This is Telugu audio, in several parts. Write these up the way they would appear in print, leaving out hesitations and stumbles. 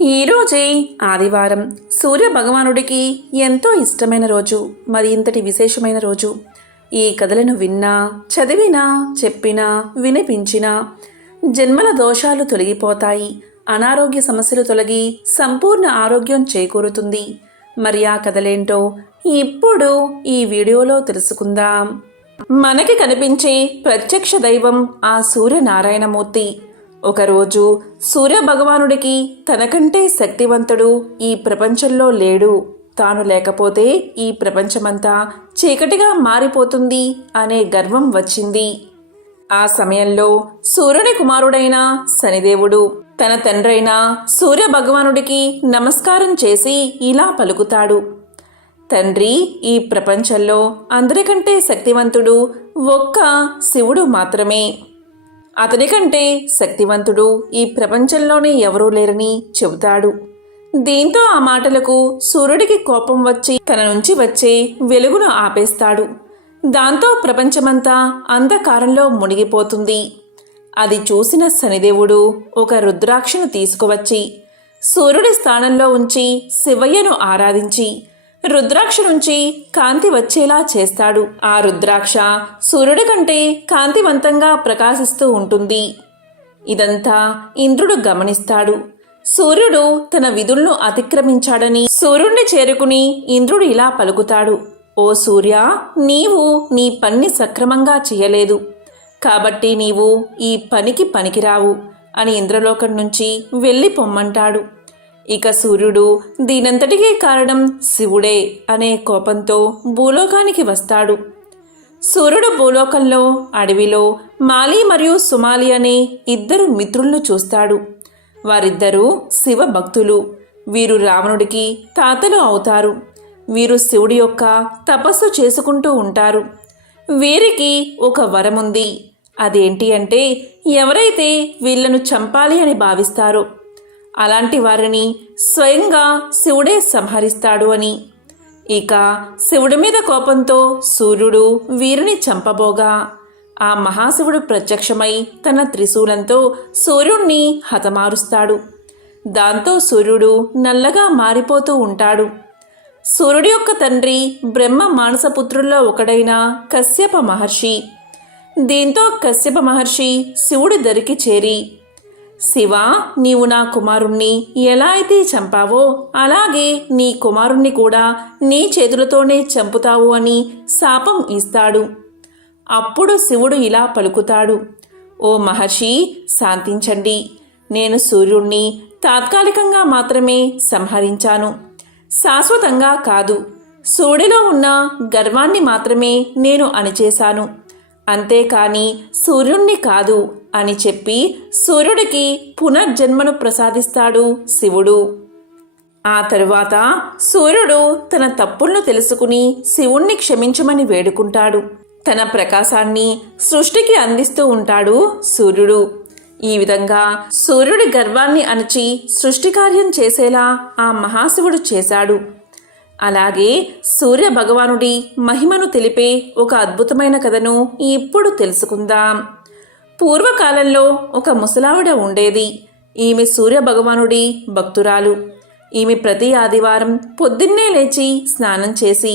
ఈరోజే ఆదివారం సూర్య భగవానుడికి ఎంతో ఇష్టమైన రోజు, మరి ఇంతటి విశేషమైన రోజు. ఈ కథలను విన్నా, చదివినా, చెప్పినా, వినిపించినా జన్మల దోషాలు తొలగిపోతాయి, అనారోగ్య సమస్యలు తొలగి సంపూర్ణ ఆరోగ్యం చేకూరుతుంది. మరి ఆ కథలేంటో ఇప్పుడు ఈ వీడియోలో తెలుసుకుందాం. మనకి కనిపించే ప్రత్యక్ష దైవం ఆ సూర్యనారాయణమూర్తి. ఒకరోజు సూర్యభగవానుడికి తనకంటే శక్తివంతుడు ఈ ప్రపంచంలో లేడు, తాను లేకపోతే ఈ ప్రపంచమంతా చీకటిగా మారిపోతుంది అనే గర్వం వచ్చింది. ఆ సమయంలో సూర్యుని కుమారుడైన శనిదేవుడు తన తండ్రైన సూర్యభగవానుడికి నమస్కారం చేసి ఇలా పలుకుతాడు: తండ్రి, ఈ ప్రపంచంలో అందరికంటే శక్తివంతుడు ఒక్క శివుడు మాత్రమే. అతని కంటే శక్తివంతుడు ఈ ప్రపంచంలోనే ఎవరూ లేరని చెబుతాడు. దీంతో ఆ మాటలకు సూర్యుడికి కోపం వచ్చి తన నుంచి వచ్చే వెలుగును ఆపేస్తాడు. దాంతో ప్రపంచమంతా అంధకారంలో మునిగిపోతుంది. అది చూసిన శనిదేవుడు ఒక రుద్రాక్షను తీసుకువచ్చి సూర్యుడి స్థానంలో ఉంచి శివయ్యను ఆరాధించి రుద్రాక్ష నుంచి కాంతి వచ్చేలా చేస్తాడు. ఆ రుద్రాక్ష సూర్యుడి కంటే కాంతివంతంగా ప్రకాశిస్తూ ఉంటుంది. ఇదంతా ఇంద్రుడు గమనిస్తాడు. సూర్యుడు తన విధులను అతిక్రమించాడని సూర్యుడిని చేరుకుని ఇంద్రుడు ఇలా పలుకుతాడు: ఓ సూర్య, నీవు నీ పని సక్రమంగా చేయలేదు, కాబట్టి నీవు ఈ పనికి పనికిరావు అని ఇంద్రలోకం నుంచి వెళ్ళి పొమ్మంటాడు. ఇక సూర్యుడు దీనంతటికీ కారణం శివుడే అనే కోపంతో భూలోకానికి వస్తాడు. సూర్యుడు భూలోకంలో అడవిలో మాలి మరియు సుమాలి అనే ఇద్దరు మిత్రులను చూస్తాడు. వారిద్దరూ శివ భక్తులు. వీరు రావణుడికి తాతలు అవుతారు. వీరు శివుడి యొక్క తపస్సు చేసుకుంటూ ఉంటారు. వీరికి ఒక వరముంది. అదేంటి అంటే, ఎవరైతే వీళ్లను చంపాలి అని భావిస్తారో అలాంటి వారిని స్వయంగా శివుడే సంహరిస్తాడు అని. ఇక శివుడి మీద కోపంతో సూర్యుడు వీరిని చంపబోగా ఆ మహాశివుడు ప్రత్యక్షమై తన త్రిశూలంతో సూర్యుణ్ణి హతమారుస్తాడు. దాంతో సూర్యుడు నల్లగా మారిపోతూ ఉంటాడు. సూర్యుడి యొక్క తండ్రి బ్రహ్మ మానసపుత్రుల్లో ఒకడైన కశ్యప మహర్షి. దీంతో కశ్యప మహర్షి శివుడి దరికి చేరి, శివ, నీవు నా కుమారుణ్ణి ఎలా అయితే చంపావో అలాగే నీ కుమారుణ్ణి కూడా నీ చేతులతోనే చంపుతావు అని శాపం ఇస్తాడు. అప్పుడు శివుడు ఇలా పలుకుతాడు: ఓ మహర్షి, శాంతించండి. నేను సూర్యుణ్ణి తాత్కాలికంగా మాత్రమే సంహరించాను, శాశ్వతంగా కాదు. సూర్యుడిలో ఉన్న గర్వాన్ని మాత్రమే నేను అణిచేశాను, అంతేకాని సూర్యుణ్ణి కాదు అని చెప్పి సూర్యుడికి పునర్జన్మను ప్రసాదిస్తాడు శివుడు. ఆ తరువాత సూర్యుడు తన తప్పులను తెలుసుకుని శివుణ్ణి క్షమించమని వేడుకుంటాడు. తన ప్రకాశాన్ని సృష్టికి అందిస్తూ ఉంటాడు సూర్యుడు. ఈ విధంగా సూర్యుడి గర్వాన్ని అణచి సృష్టి కార్యం చేసేలా ఆ మహాశివుడు చేశాడు. అలాగే సూర్య భగవానుడి మహిమను తెలిపే ఒక అద్భుతమైన కథను ఇప్పుడు తెలుసుకుందాం. పూర్వకాలంలో ఒక ముసలావిడ ఉండేది. ఈమె సూర్య భగవానుడి భక్తురాలు. ఈమె ప్రతి ఆదివారం పొద్దున్నే లేచి స్నానం చేసి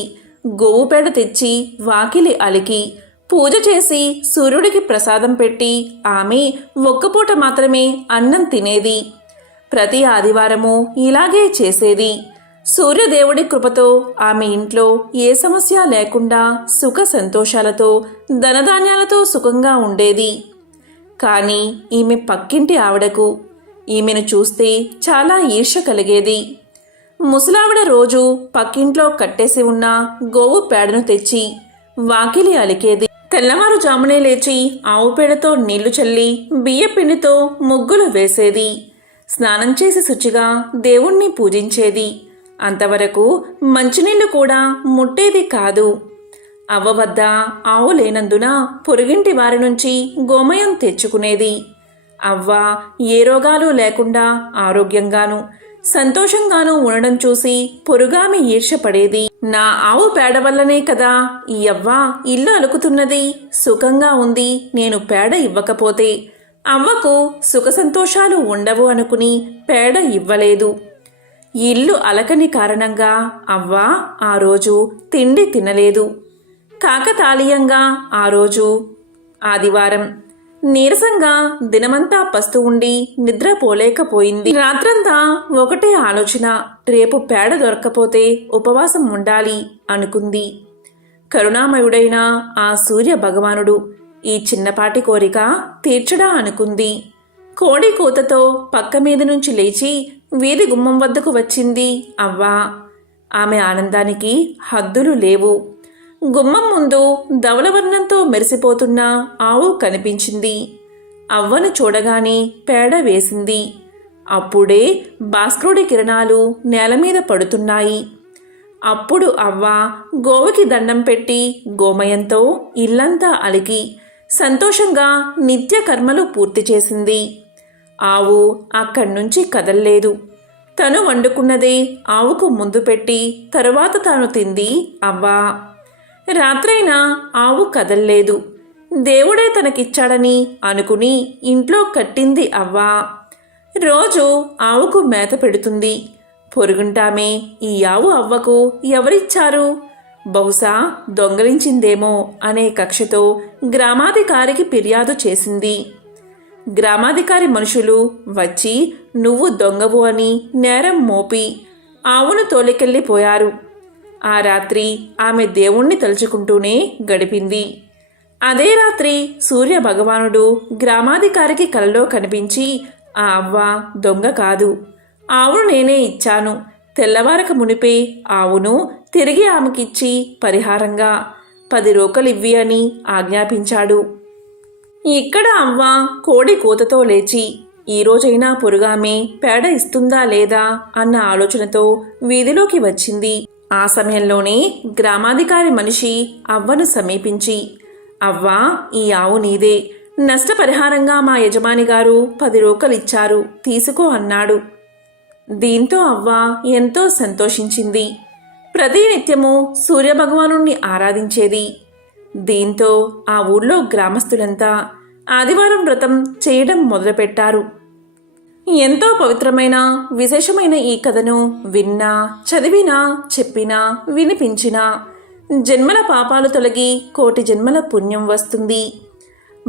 గోవు పేడ తెచ్చి వాకిలి అలికి పూజ చేసి సూర్యుడికి ప్రసాదం పెట్టి ఆమె ఒక్కపూట మాత్రమే అన్నం తినేది. ప్రతి ఆదివారము ఇలాగే చేసేది. సూర్యదేవుడి కృపతో ఆమె ఇంట్లో ఏ సమస్య లేకుండా సుఖ సంతోషాలతో ధనధాన్యాలతో సుఖంగా ఉండేది. కానీ ఈమె పక్కింటి ఆవిడకు ఈమెను చూస్తే చాలా ఈర్ష్య కలిగేది. ముసలావిడ రోజు పక్కింట్లో కట్టేసి ఉన్న గోవు పేడను తెచ్చి వాకిలి అలికేది. తెల్లవారుజామునే లేచి ఆవు పేడతో నీళ్లు చల్లి బియ్యపిండితో ముగ్గులు వేసేది. స్నానం చేసి శుచిగా దేవుణ్ణి పూజించేది. అంతవరకు మంచినీళ్లు కూడా ముట్టేది కాదు. అవ్వ వద్ద ఆవు లేనందున పొరుగింటి వారి నుంచి గోమయం తెచ్చుకునేది. అవ్వ ఏ రోగాలు లేకుండా ఆరోగ్యంగాను సంతోషంగానూ ఉండడం చూసి పొరుగామి ఈర్ష్యపడేది. నా ఆవు పేడ వల్లనే కదా ఈ అవ్వ ఇల్లు అలుకుతున్నది, సుఖంగా ఉంది. నేను పేడ ఇవ్వకపోతే అవ్వకు సుఖ సంతోషాలు ఉండవు అనుకుని పేడ ఇవ్వలేదు. ఇల్లు అలకని కారణంగా అవ్వ ఆ రోజు తిండి తినలేదు. కాకతాళీయంగా ఆ రోజు ఆదివారం నీరసంగా దినమంతా పస్తు ఉండి నిద్రపోలేకపోయింది. రాత్రంతా ఒకటే ఆలోచన, రేపు పేడ దొరక్కపోతే ఉపవాసం ఉండాలి అనుకుంది. కరుణామయుడైన ఆ సూర్య భగవానుడు ఈ చిన్నపాటి కోరిక తీర్చడా అనుకుంది. కోడి కూతతో పక్క మీద నుంచి లేచి వీధి గుమ్మం వద్దకు వచ్చింది అవ్వ. ఆమె ఆనందానికి హద్దులు లేవు. గుమ్మం ముందు ధవలవర్ణంతో మెరిసిపోతున్న ఆవు కనిపించింది. అవ్వను చూడగానే పేడ వేసింది. అప్పుడే భాస్కరుడి కిరణాలు నేలమీద పడుతున్నాయి. అప్పుడు అవ్వ గోవుకి దండం పెట్టి గోమయంతో ఇల్లంతా అలికి సంతోషంగా నిత్య కర్మలు పూర్తి చేసింది. ఆవు అక్కడ్నుంచి కదల్లేదు. తను వండుకున్నదే ఆవుకు ముందు పెట్టి తరువాత తాను తింది అవ్వ. రాత్రైనా ఆవు కదల్లేదు. దేవుడే తనకిచ్చాడని అనుకుని ఇంట్లో కట్టింది అవ్వ. రోజు ఆవుకు మేత పెడుతుంది. పొరుగుంటామే ఈ ఆవు అవ్వకు ఎవరిచ్చారు, బహుశా దొంగలించిందేమో అనే కక్షతో గ్రామాధికారికి ఫిర్యాదు చేసింది. గ్రామాధికారి మనుషులు వచ్చి నువ్వు దొంగవు అని నేరం మోపి ఆవును తోలికెళ్ళిపోయారు. ఆ రాత్రి ఆమె దేవుణ్ణి తలుచుకుంటూనే గడిపింది. అదే రాత్రి సూర్య భగవానుడు గ్రామాధికారికి కలలో కనిపించి, ఆ అవ్వ దొంగ కాదు, ఆవును నేనే ఇచ్చాను. తెల్లవారక మునిపే ఆవును తిరిగి ఆమెకిచ్చి పరిహారంగా 10 రోకలివ్వి అని ఆజ్ఞాపించాడు. ఇక్కడ అవ్వ కోడి కూతతో లేచి ఈరోజైనా పొరుగామే పేడ ఇస్తుందా లేదా అన్న ఆలోచనతో వీధిలోకి వచ్చింది. ఆ సమయంలోనే గ్రామాధికారి మనిషి అవ్వను సమీపించి, అవ్వా, ఈ ఆవు నీదే. నష్టపరిహారంగా మా యజమాని గారు 10 రోకలిచ్చారు, తీసుకో అన్నాడు. దీంతో అవ్వ ఎంతో సంతోషించింది. ప్రతినిత్యము సూర్యభగవాను ఆరాధించేది. దీంతో ఆ ఊళ్ళో గ్రామస్తులంతా ఆదివారం వ్రతం చేయడం మొదలుపెట్టారు. ఎంతో పవిత్రమైన విశేషమైన ఈ కథను విన్నా, చదివినా, చెప్పినా, వినిపించినా జన్మల పాపాలు తొలగి కోటి జన్మల పుణ్యం వస్తుంది.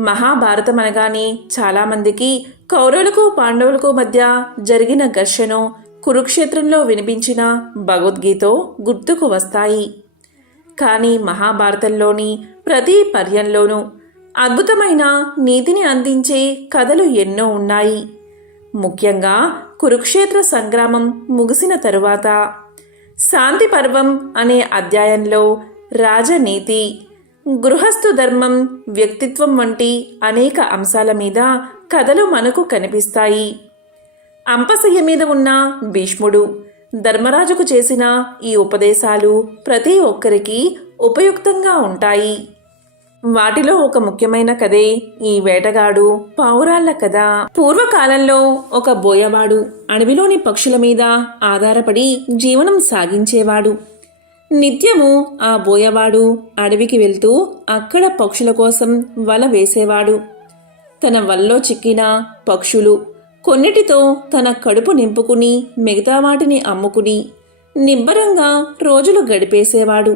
మహాభారతం అనగానే చాలామందికి కౌరవులకు పాండవులకు మధ్య జరిగిన ఘర్షణ కురుక్షేత్రంలో వినిపించిన భగవద్గీత గుర్తుకు వస్తాయి. కానీ మహాభారతంలోని ప్రతి పర్యంలోనూ అద్భుతమైన నీతిని అందించే కథలు ఎన్నో ఉన్నాయి. ముఖ్యంగా కురుక్షేత్ర సంగ్రామం ముగిసిన తరువాత శాంతి పర్వం అనే అధ్యాయంలో రాజనీతి, గృహస్థు ధర్మం, వ్యక్తిత్వం వంటి అనేక అంశాల మీద కథలు మనకు కనిపిస్తాయి. అంపశయ్య మీద ఉన్న భీష్ముడు ధర్మరాజుకు చేసిన ఈ ఉపదేశాలు ప్రతి ఒక్కరికి ఉపయుక్తంగా ఉంటాయి. వాటిలో ఒక ముఖ్యమైన కథే ఈ వేటగాడు పావురాళ్ల కథ. పూర్వకాలంలో ఒక బోయవాడు అడవిలోని పక్షుల మీద ఆధారపడి జీవనం సాగించేవాడు. నిత్యము ఆ బోయవాడు అడవికి వెళ్తూ అక్కడ పక్షుల కోసం వల వేసేవాడు. తన వలలో చిక్కిన పక్షులు కొన్నిటితో తన కడుపు నింపుకుని మిగతా వాటిని అమ్ముకుని నిబ్బరంగా రోజులు గడిపేసేవాడు.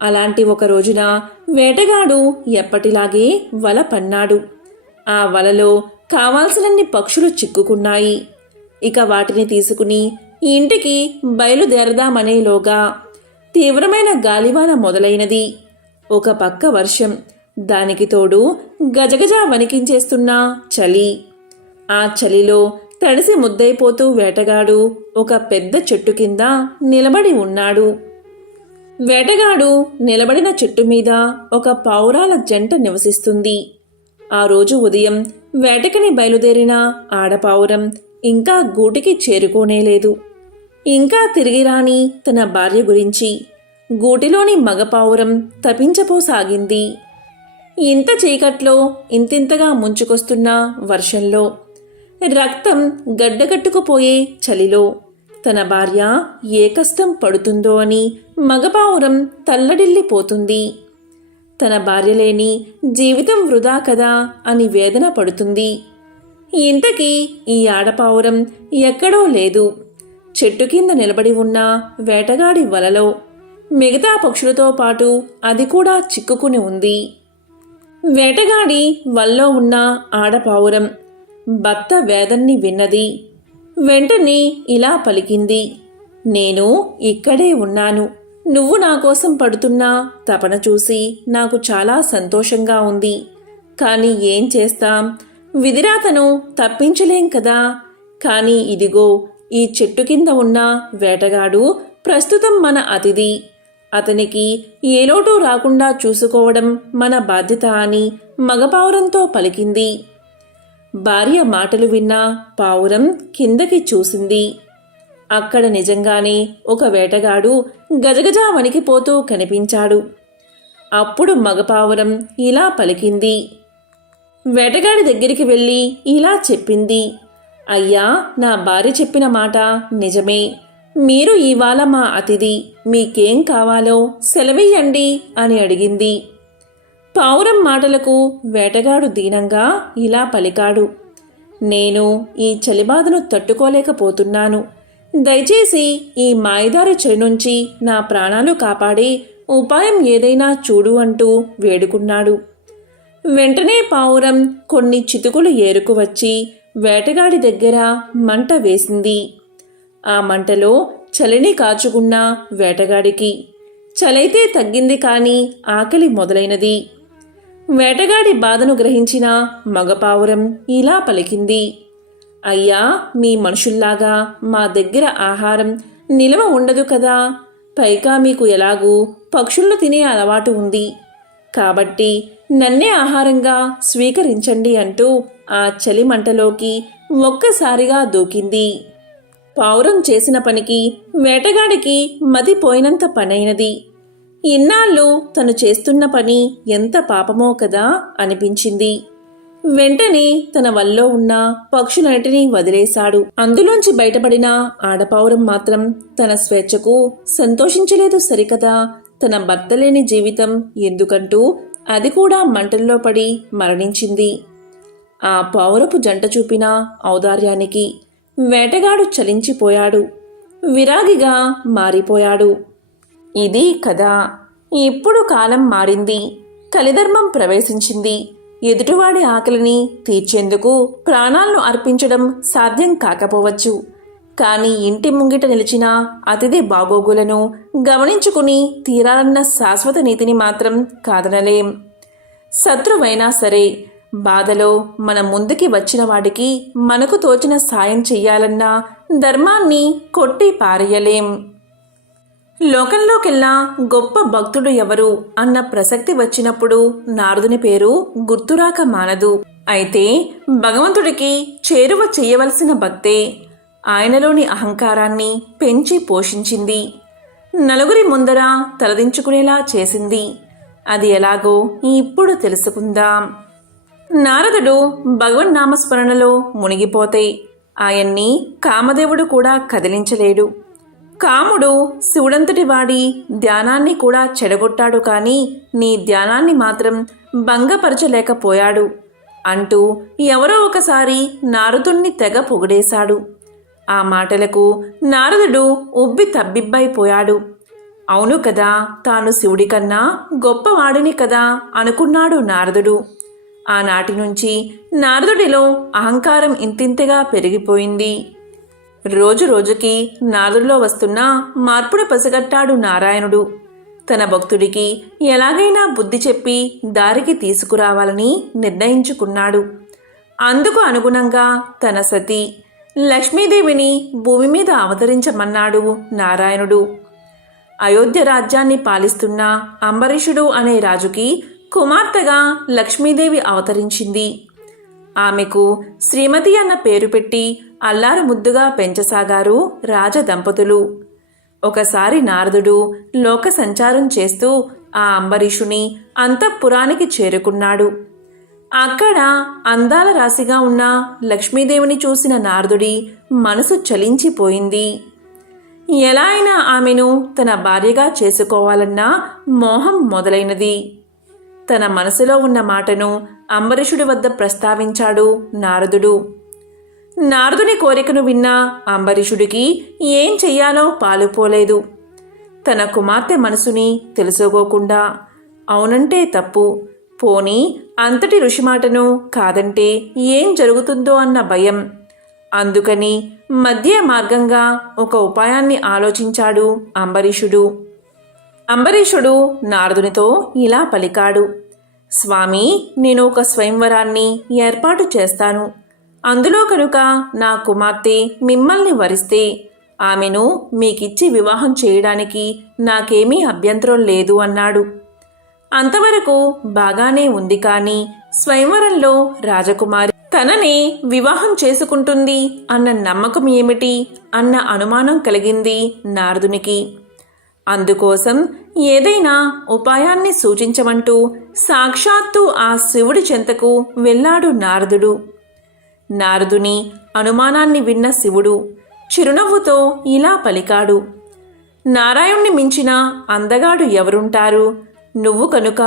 అలాంటి ఒక రోజున వేటగాడు ఎప్పటిలాగే వల పన్నాడు. ఆ వలలో కావాల్సినన్ని పక్షులు చిక్కుకున్నాయి. ఇక వాటిని తీసుకుని ఇంటికి బయలుదేరదామనేలోగా తీవ్రమైన గాలివాన మొదలైనది. ఒక పక్క వర్షం, దానికి తోడు గజగజ వణికించేస్తున్న చలి. ఆ చలిలో తడిసి ముద్దైపోతూ వేటగాడు ఒక పెద్ద చెట్టు కింద నిలబడి ఉన్నాడు. వేటగాడు నిలబడిన చెట్టు మీద ఒక పావురాల జంట నివసిస్తుంది. ఆ రోజు ఉదయం వేటకని బయలుదేరిన ఆడపావురం ఇంకా గూటికి చేరుకోనేలేదు. ఇంకా తిరిగి రాని తన భార్య గురించి గూటిలోని మగపావురం తపించపోసాగింది. ఇంత చీకట్లో, ఇంతింతగా ముంచుకొస్తున్న వర్షంలో, రక్తం గడ్డగట్టుకుపోయే చలిలో తన భార్య ఏ కష్టం పడుతుందో అని మగపావురం తల్లడిల్లిపోతుంది. తన భార్య లేని జీవితం వృధా కదా అని వేదన పడుతుంది. ఇంతకీ ఈ ఆడపావురం ఎక్కడో లేదు. చెట్టు కింద నిలబడి ఉన్న వేటగాడి వలలో మిగతా పక్షులతో పాటు అది కూడా చిక్కుకుని ఉంది. వేటగాడి వల్లో ఉన్న ఆడపావురం భర్త వేదన్ని విన్నది. వెంటనే ఇలా పలికింది, నేను ఇక్కడే ఉన్నాను. నువ్వు నా కోసం పడుతున్న తపన చూసి నాకు చాలా సంతోషంగా ఉంది. కానీ ఏం చేస్తాం, విధిరాతను తప్పించలేం కదా. కానీ ఇదిగో ఈ చెట్టు కింద ఉన్న వేటగాడు ప్రస్తుతం మన అతిథి. అతనికి ఏ లోటు రాకుండా చూసుకోవడం మన బాధ్యత అని మగపావురంతో పలికింది. భార్య మాటలు విన్న పావురం కిందకి చూసింది. అక్కడ నిజంగానే ఒక వేటగాడు గజగజ వణికిపోతూ కనిపించాడు. అప్పుడు మగపావురం ఇలా పలికింది. వేటగాడి దగ్గరికి వెళ్ళి ఇలా చెప్పింది, అయ్యా, నా భార్య చెప్పిన మాట నిజమే. మీరు ఇవాళ మా అతిథి. మీకేం కావాలో సెలవియ్యండి అని అడిగింది. పావురం మాటలకు వేటగాడు దీనంగా ఇలా పలికాడు, నేను ఈ చలిబాధను తట్టుకోలేకపోతున్నాను. దయచేసి ఈ మాయదారి చెడు నుంచి నా ప్రాణాలు కాపాడే ఉపాయం ఏదైనా చూడు అంటూ వేడుకున్నాడు. వెంటనే పావురం కొన్ని చితుకులు ఏరుకు వచ్చి వేటగాడి దగ్గర మంట వేసింది. ఆ మంటలో చలిని కాచుకున్న వేటగాడికి చలైతే తగ్గింది, కానీ ఆకలి మొదలైనది. వేటగాడి బాధను గ్రహించిన మగపావురం ఇలా పలికింది, అయ్యా, మీ మనుషుల్లాగా మా దగ్గర ఆహారం నిలవ ఉండదు కదా. పైగా మీకు ఎలాగూ పక్షులను తినే అలవాటు ఉంది. కాబట్టి నన్నే ఆహారంగా స్వీకరించండి అంటూ ఆ చలి మంటలోకి ఒక్కసారిగా దూకింది. పావురం చేసిన పనికి వేటగాడికి మతిపోయినంత పనైనది. ఇన్నాళ్ళు తను చేస్తున్న పని ఎంత పాపమో కదా అనిపించింది. వెంటనే తన వల్లో ఉన్న పక్షులన్నిటినీ వదిలేశాడు. అందులోంచి బయటపడిన ఆడపావురం మాత్రం తన స్వేచ్ఛకు సంతోషించలేదు సరికదా. తన భర్త లేని జీవితం ఎందుకంటూ అది కూడా మంటల్లో పడి మరణించింది. ఆ పావురపు జంట చూపిన ఔదార్యానికి వేటగాడు చలించిపోయాడు. విరాగిగా మారిపోయాడు. ఇది కథ. ఇప్పుడు కాలం మారింది. కలిధర్మం ప్రవేశించింది. ఎదుటివాడి ఆకలిని తీర్చేందుకు ప్రాణాలను అర్పించడం సాధ్యం కాకపోవచ్చు. కానీ ఇంటి ముంగిట నిలిచిన అతిథి బాగోగులను గమనించుకుని తీరాలన్న శాశ్వత నీతిని మాత్రం కాదనలేం. శత్రువైనా సరే బాధలో మన ముందుకి వచ్చిన వాడికి మనకు తోచిన సాయం చెయ్యాలన్న ధర్మాన్ని కొట్టి పారేయలేం. లోకంలోకెల్లా గొప్ప భక్తుడు ఎవరు అన్న ప్రసక్తి వచ్చినప్పుడు నారదుని పేరు గుర్తురాక మానదు. అయితే భగవంతుడికి చేరువ చెయ్యవలసిన భక్తే ఆయనలోని అహంకారాన్ని పెంచి పోషించింది. నలుగురి ముందర తలదించుకునేలా చేసింది. అది ఎలాగో ఇప్పుడు తెలుసుకుందాం. నారదుడు భగవన్నామస్మరణలో మునిగిపోతే ఆయన్ని కామదేవుడు కూడా కదిలించలేడు. కాముడు శివుడంతటి వాడి ధ్యానాన్ని కూడా చెడగొట్టాడు, కానీ నీ ధ్యానాన్ని మాత్రం భంగపరచలేకపోయాడు అంటూ ఎవరో ఒకసారి నారదుణ్ణి తెగ పొగిడేశాడు. ఆ మాటలకు నారదుడు ఉబ్బి తబ్బిబ్బైపోయాడు. అవును కదా, తాను శివుడి కన్నా గొప్పవాడిని కదా అనుకున్నాడు నారదుడు. ఆనాటి నుంచి నారదుడిలో అహంకారం ఇంతింతగా పెరిగిపోయింది. రోజు రోజుకి నారదుడిలో వస్తున్న మార్పును పసిగట్టాడు నారాయణుడు. తన భక్తుడికి ఎలాగైనా బుద్ధి చెప్పి దారికి తీసుకురావాలని నిర్ణయించుకున్నాడు. అందుకు అనుగుణంగా తన సతీ లక్ష్మీదేవిని భూమి మీద అవతరించమన్నాడు నారాయణుడు. అయోధ్య రాజ్యాన్ని పాలిస్తున్న అంబరీషుడు అనే రాజుకి కుమార్తెగా లక్ష్మీదేవి అవతరించింది. ఆమెకు శ్రీమతి అన్న పేరు పెట్టి అల్లారు ముద్దుగా పెంచసాగారు రాజదంపతులు. ఒకసారి నారదుడు లోక సంచారం చేస్తూ ఆ అంబరీషుని అంతఃపురానికి చేరుకున్నాడు. అక్కడ అందాల రాశిగా ఉన్న లక్ష్మీదేవిని చూసిన నారదుడి మనసు చలించిపోయింది. ఎలా అయినా ఆమెను తన భార్యగా చేసుకోవాలన్న మోహం మొదలైనది. తన మనసులో ఉన్న మాటను అంబరీషుడి వద్ద ప్రస్తావించాడు నారదుడు. నారదుని కోరికను విన్న అంబరీషుడికి ఏం చెయ్యాలో పాలుపోలేదు. తన కుమార్తె మనసుని తెలుసుకోకుండా అవునంటే తప్పు, పోనీ అంతటి ఋషి మాటను కాదంటే ఏం జరుగుతుందో అన్న భయం. అందుకని మధ్య మార్గంగా ఒక ఉపాయాన్ని ఆలోచించాడు అంబరీషుడు. అంబరీషుడు నారదునితో ఇలా పలికాడు: స్వామి, నేను ఒక స్వయంవరాన్ని ఏర్పాటు చేస్తాను. అందులో కనుక నా కుమార్తె మిమ్మల్ని వరిస్తే ఆమెను మీకిచ్చి వివాహం చేయడానికి నాకేమీ అభ్యంతరం లేదు అన్నాడు. అంతవరకు బాగానే ఉంది, కానీ స్వయంవరంలో రాజకుమారి తనని వివాహం చేసుకుంటుంది అన్న నమ్మకం ఏమిటి అన్న అనుమానం కలిగింది నారదునికి. అందుకోసం ఏదైనా ఉపాయాన్ని సూచించమంటూ సాక్షాత్తు ఆ శివుడి చెంతకు వెళ్ళాడు నారదుడు. నారదుని అనుమానాన్ని విన్న శివుడు చిరునవ్వుతో ఇలా పలికాడు: నారాయణ్ణి మించిన అందగాడు ఎవరుంటారు? నువ్వు కనుక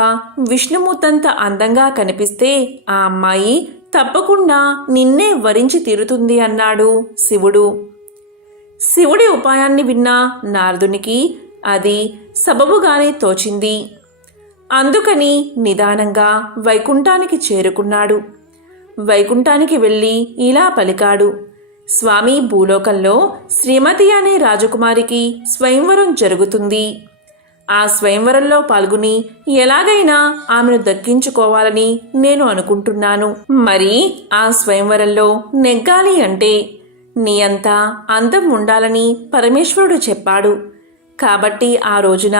విష్ణుమూర్తంత అందంగా కనిపిస్తే ఆ అమ్మాయి తప్పకుండా నిన్నే వరించి తీరుతుంది అన్నాడు శివుడు. శివుడి ఉపాయాన్ని విన్న నారదునికి అది సబబుగానే తోచింది. అందుకని నిదానంగా వైకుంఠానికి చేరుకున్నాడు. వైకుంఠానికి వెళ్ళి ఇలా పలికాడు: స్వామి, భూలోకంలో శ్రీమతి అనే రాజకుమారికి స్వయంవరం జరుగుతుంది. ఆ స్వయంవరంలో పాల్గొని ఎలాగైనా ఆమెను దక్కించుకోవాలని నేను అనుకుంటున్నాను. మరి ఆ స్వయంవరంలో నెగ్గాలి అంటే నీ అంత అందం ఉండాలని పరమేశ్వరుడు చెప్పాడు. కాబట్టి ఆ రోజున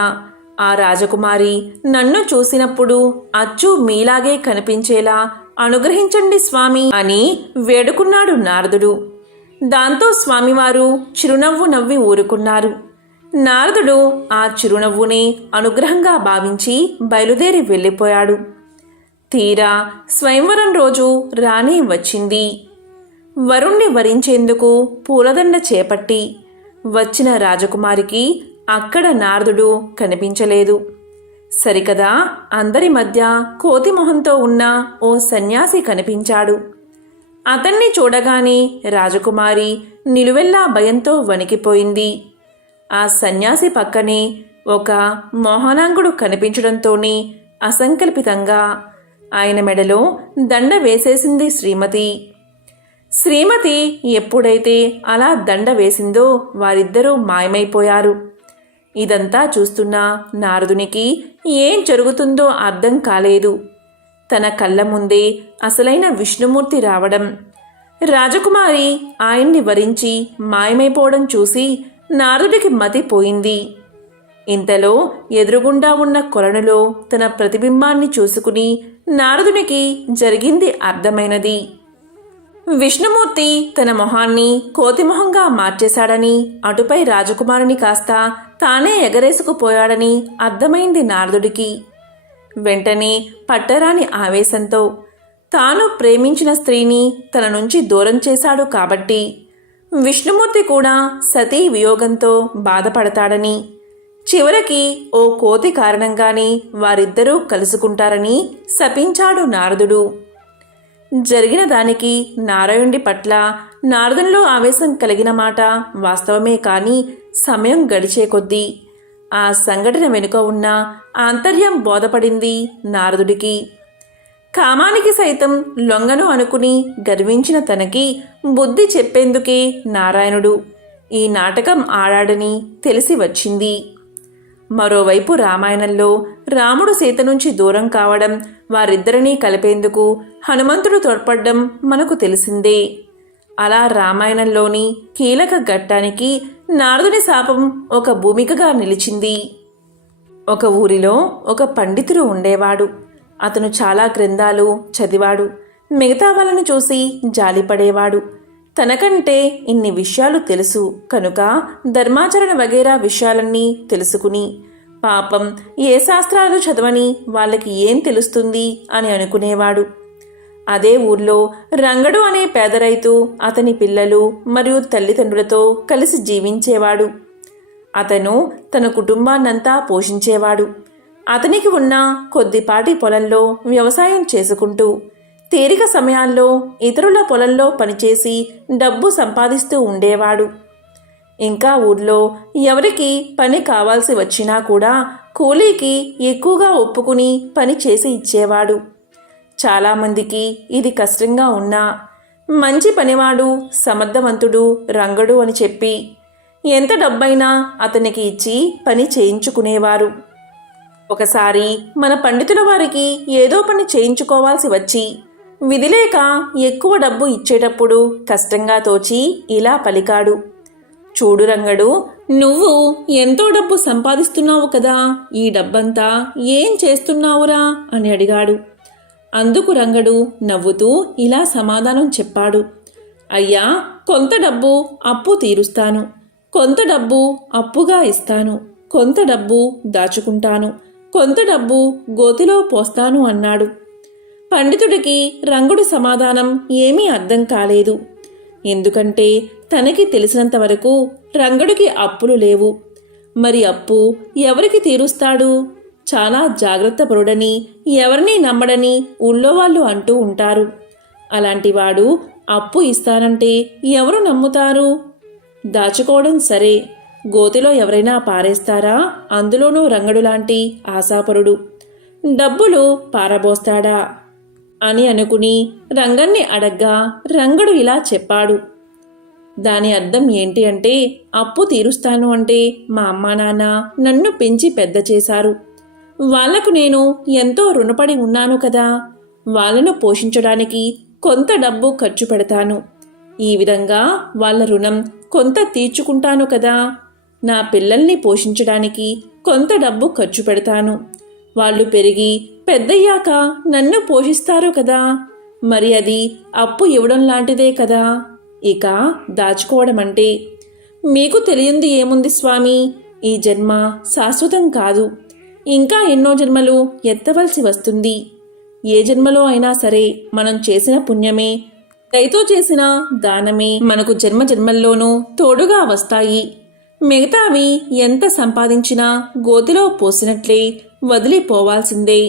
ఆ రాజకుమారి నన్ను చూసినప్పుడు అచ్చు మీలాగే కనిపించేలా అనుగ్రహించండి స్వామి అని వేడుకున్నాడు నారదుడు. దాంతో స్వామివారు చిరునవ్వు నవ్వి ఊరుకున్నారు. నారదుడు ఆ చిరునవ్వుని అనుగ్రహంగా భావించి బయలుదేరి వెళ్ళిపోయాడు. తీరా స్వయంవరం రోజు రాణి వచ్చింది. వరుణ్ణి వరించేందుకు పూలదండ చేపట్టి వచ్చిన రాజకుమారికి అక్కడ నారదుడు కనిపించలేదు. సరికదా అందరి మధ్య కోతిమొహంతో ఉన్న ఓ సన్యాసి కనిపించాడు. అతన్ని చూడగానే రాజకుమారి నిలువెల్లా భయంతో వణికిపోయింది. ఆ సన్యాసి పక్కనే ఒక మోహనాంగుడు కనిపించడంతోనే అసంకల్పితంగా ఆయన మెడలో దండ వేసేసింది శ్రీమతి. శ్రీమతి ఎప్పుడైతే అలా దండ వేసిందో వారిద్దరూ మాయమైపోయారు. ఇదంతా చూస్తున్న నారదునికి ఏం జరుగుతుందో అర్థం కాలేదు. తన కళ్ళ ముందే అసలైన విష్ణుమూర్తి రావడం, రాజకుమారి ఆయన్ని వరించి మాయమైపోవడం చూసి నారదుడికి మతిపోయింది. ఇంతలో ఎదురుగుండా ఉన్న కొలనులో తన ప్రతిబింబాన్ని చూసుకుని నారదునికి జరిగింది అర్థమైనది. విష్ణుమూర్తి తన మొహాన్ని కోతిమొహంగా మార్చేశాడని, అటుపై రాజకుమారుని కాస్త తానే ఎగరేసుకుపోయాడని అర్థమైంది నారదుడికి. వెంటనే పట్టరాని ఆవేశంతో తాను ప్రేమించిన స్త్రీని తన నుంచి దూరం చేశాడు కాబట్టి విష్ణుమూర్తి కూడా సతీ వియోగంతో బాధపడతాడని, చివరికి ఓ కోతి కారణంగానే వారిద్దరూ కలుసుకుంటారని శపించాడు నారదుడు. జరిగిన దానికి నారాయణుడి పట్ల నారదునిలో ఆవేశం కలిగిన మాట వాస్తవమే, కానీ సమయం గడిచే కొద్దీ ఆ సంఘటన వెనుక ఉన్న ఆంతర్యం బోధపడింది నారదుడికి. కామానికి సైతం లొంగను అనుకుని గర్వించిన తనకి బుద్ధి చెప్పేందుకే నారాయణుడు ఈ నాటకం ఆడాడని తెలిసి వచ్చింది. మరోవైపు రామాయణంలో రాముడు సీత నుంచి దూరం కావడం, వారిద్దరినీ కలిపేందుకు హనుమంతుడు తోడ్పడ్డం మనకు తెలిసిందే. అలా రామాయణంలోని కీలక ఘట్టానికి నారదుని శాపం ఒక భూమికగా నిలిచింది. ఒక ఊరిలో ఒక పండితుడు ఉండేవాడు. అతను చాలా గ్రంథాలు చదివాడు. మిగతా వాళ్ళను చూసి జాలిపడేవాడు. తనకంటే ఇన్ని విషయాలు తెలుసు కనుక ధర్మాచరణ వగేరా విషయాలన్నీ తెలుసుకుని, పాపం ఏ శాస్త్రాలు చదవని వాళ్ళకి ఏం తెలుస్తుంది అని అనుకునేవాడు. అదే ఊర్లో రంగడు అనే పేద రైతు, అతని పిల్లలు మరియు తల్లిదండ్రులతో కలిసి జీవించేవాడు. అతను తన కుటుంబాన్నంతా పోషించేవాడు. అతనికి ఉన్న కొద్దిపాటి పొలంలో వ్యవసాయం చేసుకుంటూ తీరిక సమయాల్లో ఇతరుల పొలంలో పనిచేసి డబ్బు సంపాదిస్తూ ఉండేవాడు. ఇంకా ఊర్లో ఎవరికి పని కావాల్సి వచ్చినా కూడా కూలీకి ఎక్కువగా ఒప్పుకుని పని చేసి ఇచ్చేవాడు. చాలామందికి ఇది కష్టంగా ఉన్నా మంచి పనివాడు, సమర్థవంతుడు రంగడు అని చెప్పి ఎంత డబ్బైనా అతనికి ఇచ్చి పని చేయించుకునేవారు. ఒకసారి మన పండితుల వారికి ఏదో పని చేయించుకోవాల్సి వచ్చి విధిలేక ఎక్కువ డబ్బు ఇచ్చేటప్పుడు కష్టంగా తోచి ఇలా పలికాడు. చూడు రంగడు, నువ్వు ఎంతో డబ్బు సంపాదిస్తున్నావు కదా, ఈ డబ్బంతా ఏం చేస్తున్నావురా అని అడిగాడు. అందుకు రంగడు నవ్వుతూ ఇలా సమాధానం చెప్పాడు. అయ్యా, కొంత డబ్బు అప్పు తీరుస్తాను, కొంత డబ్బు అప్పుగా ఇస్తాను, కొంత డబ్బు దాచుకుంటాను, కొంత డబ్బు గోతిలో పోస్తాను అన్నాడు. పండితుడికి రంగుడి సమాధానం ఏమీ అర్థం కాలేదు. ఎందుకంటే తనకి తెలిసినంత వరకు రంగడికి అప్పులు లేవు. మరి అప్పు ఎవరికి తీరుస్తాడు? చాలా జాగ్రత్తపరుడని, ఎవరినీ నమ్మడని ఊళ్ళో వాళ్ళు అంటూ ఉంటారు. అలాంటివాడు అప్పు ఇస్తానంటే ఎవరు నమ్ముతారు? దాచుకోవడం సరే, గోతిలో ఎవరైనా పారేస్తారా? అందులోనూ రంగడులాంటి ఆశాపరుడు డబ్బులు పారబోస్తాడా అని అనుకుని రంగన్ని అడగ్గా రంగడు ఇలా చెప్పాడు. దాని అర్థం ఏంటి అంటే, అప్పు తీరుస్తాను అంటే మా అమ్మా నాన్న నన్ను పెంచి పెద్ద చేశారు. వాళ్లకు నేను ఎంతో రుణపడి ఉన్నాను కదా, వాళ్ళను పోషించడానికి కొంత డబ్బు ఖర్చు పెడతాను. ఈ విధంగా వాళ్ళ రుణం కొంత తీర్చుకుంటాను కదా. నా పిల్లల్ని పోషించడానికి కొంత డబ్బు ఖర్చు పెడతాను. వాళ్ళు పెరిగి పెద్దయ్యాక నన్ను పోషిస్తారు కదా, మరి అది అప్పు ఇవ్వడం లాంటిదే కదా. ఇక దాచుకోవడం అంటే మీకు తెలియంది ఏముంది స్వామి, ఈ జన్మ శాశ్వతం కాదు, ఇంకా ఎన్నో జన్మలు ఎత్తవలసి వస్తుంది. ఏ జన్మలో అయినా సరే మనం చేసిన పుణ్యమే, దయతో చేసిన దానమే మనకు జన్మ జన్మల్లోనూ తోడుగా వస్తాయి. మిగతావి ఎంత సంపాదించినా గోతిలో పోసినట్లే వదిలిపోవాల్సిందే.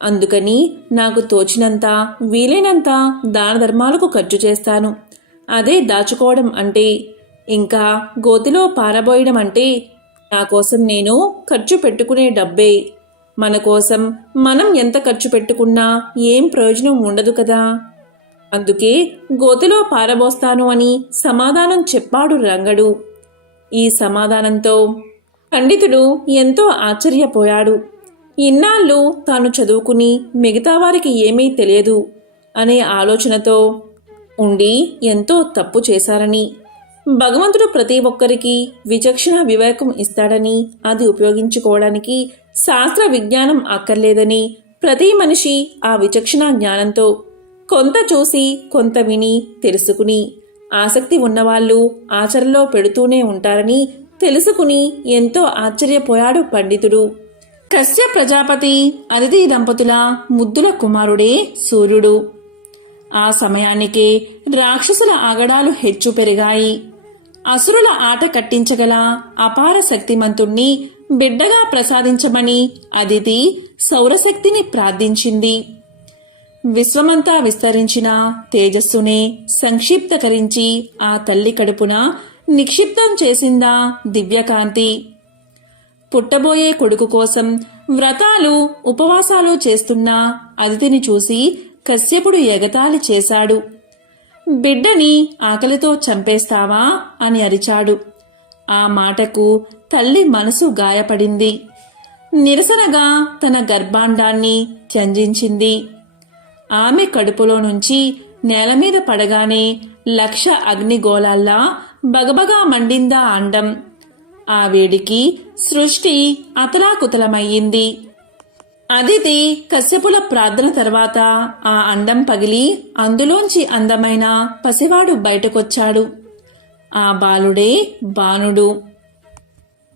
అందుకని నాకు తోచినంత, వీలైనంత దాన ధర్మాలకు ఖర్చు చేస్తాను. అదే దాచుకోవడం అంటే. ఇంకా గోతిలో పారబోయడం అంటే నా కోసం నేను ఖర్చు పెట్టుకునే డబ్బే. మన కోసం మనం ఎంత ఖర్చు పెట్టుకున్నా ఏం ప్రయోజనం ఉండదు కదా. అందుకే గోతిలో పారబోస్తాను అని సమాధానం చెప్పాడు రంగడు. ఈ సమాధానంతో పండితుడు ఎంతో ఆశ్చర్యపోయాడు. ఇన్నాళ్ళు తాను చదువుకుని మిగతా వారికి ఏమీ తెలియదు అనే ఆలోచనతో ఉండి ఎంతో తప్పు చేశారని, భగవంతుడు ప్రతి ఒక్కరికి విచక్షణ వివేకం ఇస్తాడని, అది ఉపయోగించుకోవడానికి శాస్త్ర విజ్ఞానం అక్కర్లేదని, ప్రతి మనిషి ఆ విచక్షణ జ్ఞానంతో కొంత చూసి కొంత విని తెలుసుకుని ఆసక్తి ఉన్నవాళ్ళు ఆచరణలో పెడుతూనే ఉంటారని తెలుసుకుని ఎంతో ఆశ్చర్యపోయాడు పండితుడు. కశ్య ప్రజాపతి అదితి దంపతుల ముద్దుల కుమారుడే సూర్యుడు. ఆ సమయానికే రాక్షసుల ఆగడాలు హెచ్చు పెరిగాయి. అసురుల ఆట కట్టించగల అపార శక్తిమంతుణ్ణి బిడ్డగా ప్రసాదించమని అదితి సౌరశక్తిని ప్రార్థించింది. విశ్వమంతా విస్తరించిన తేజస్సునే సంక్షిప్తకరించి ఆ తల్లి కడుపున నిక్షిప్తం చేసిందా దివ్యకాంతి. పుట్టబోయే కొడుకు కోసం వ్రతాలు ఉపవాసాలు చేస్తున్న అదితిని చూసి కశ్యపుడు ఎగతాళి చేశాడు. బిడ్డని ఆకలితో చంపేస్తావా అని అరిచాడు. ఆ మాటకు తల్లి మనసు గాయపడింది. నిరసనగా తన గర్భాండాన్ని త్యంజించింది. ఆమె కడుపులో నుంచి నేలమీద పడగానే 1,00,000 అగ్నిగోళాల్లా బగబగా మండిందా అండం. ఆ వేడికి సృష్టి అతలాకుతలమయ్యింది. అదితి కశ్యపుల ప్రార్థన తర్వాత ఆ అండం పగిలి అందులోంచి అందమైన పసివాడు బయటకొచ్చాడు. ఆ బాలుడే బాణుడు.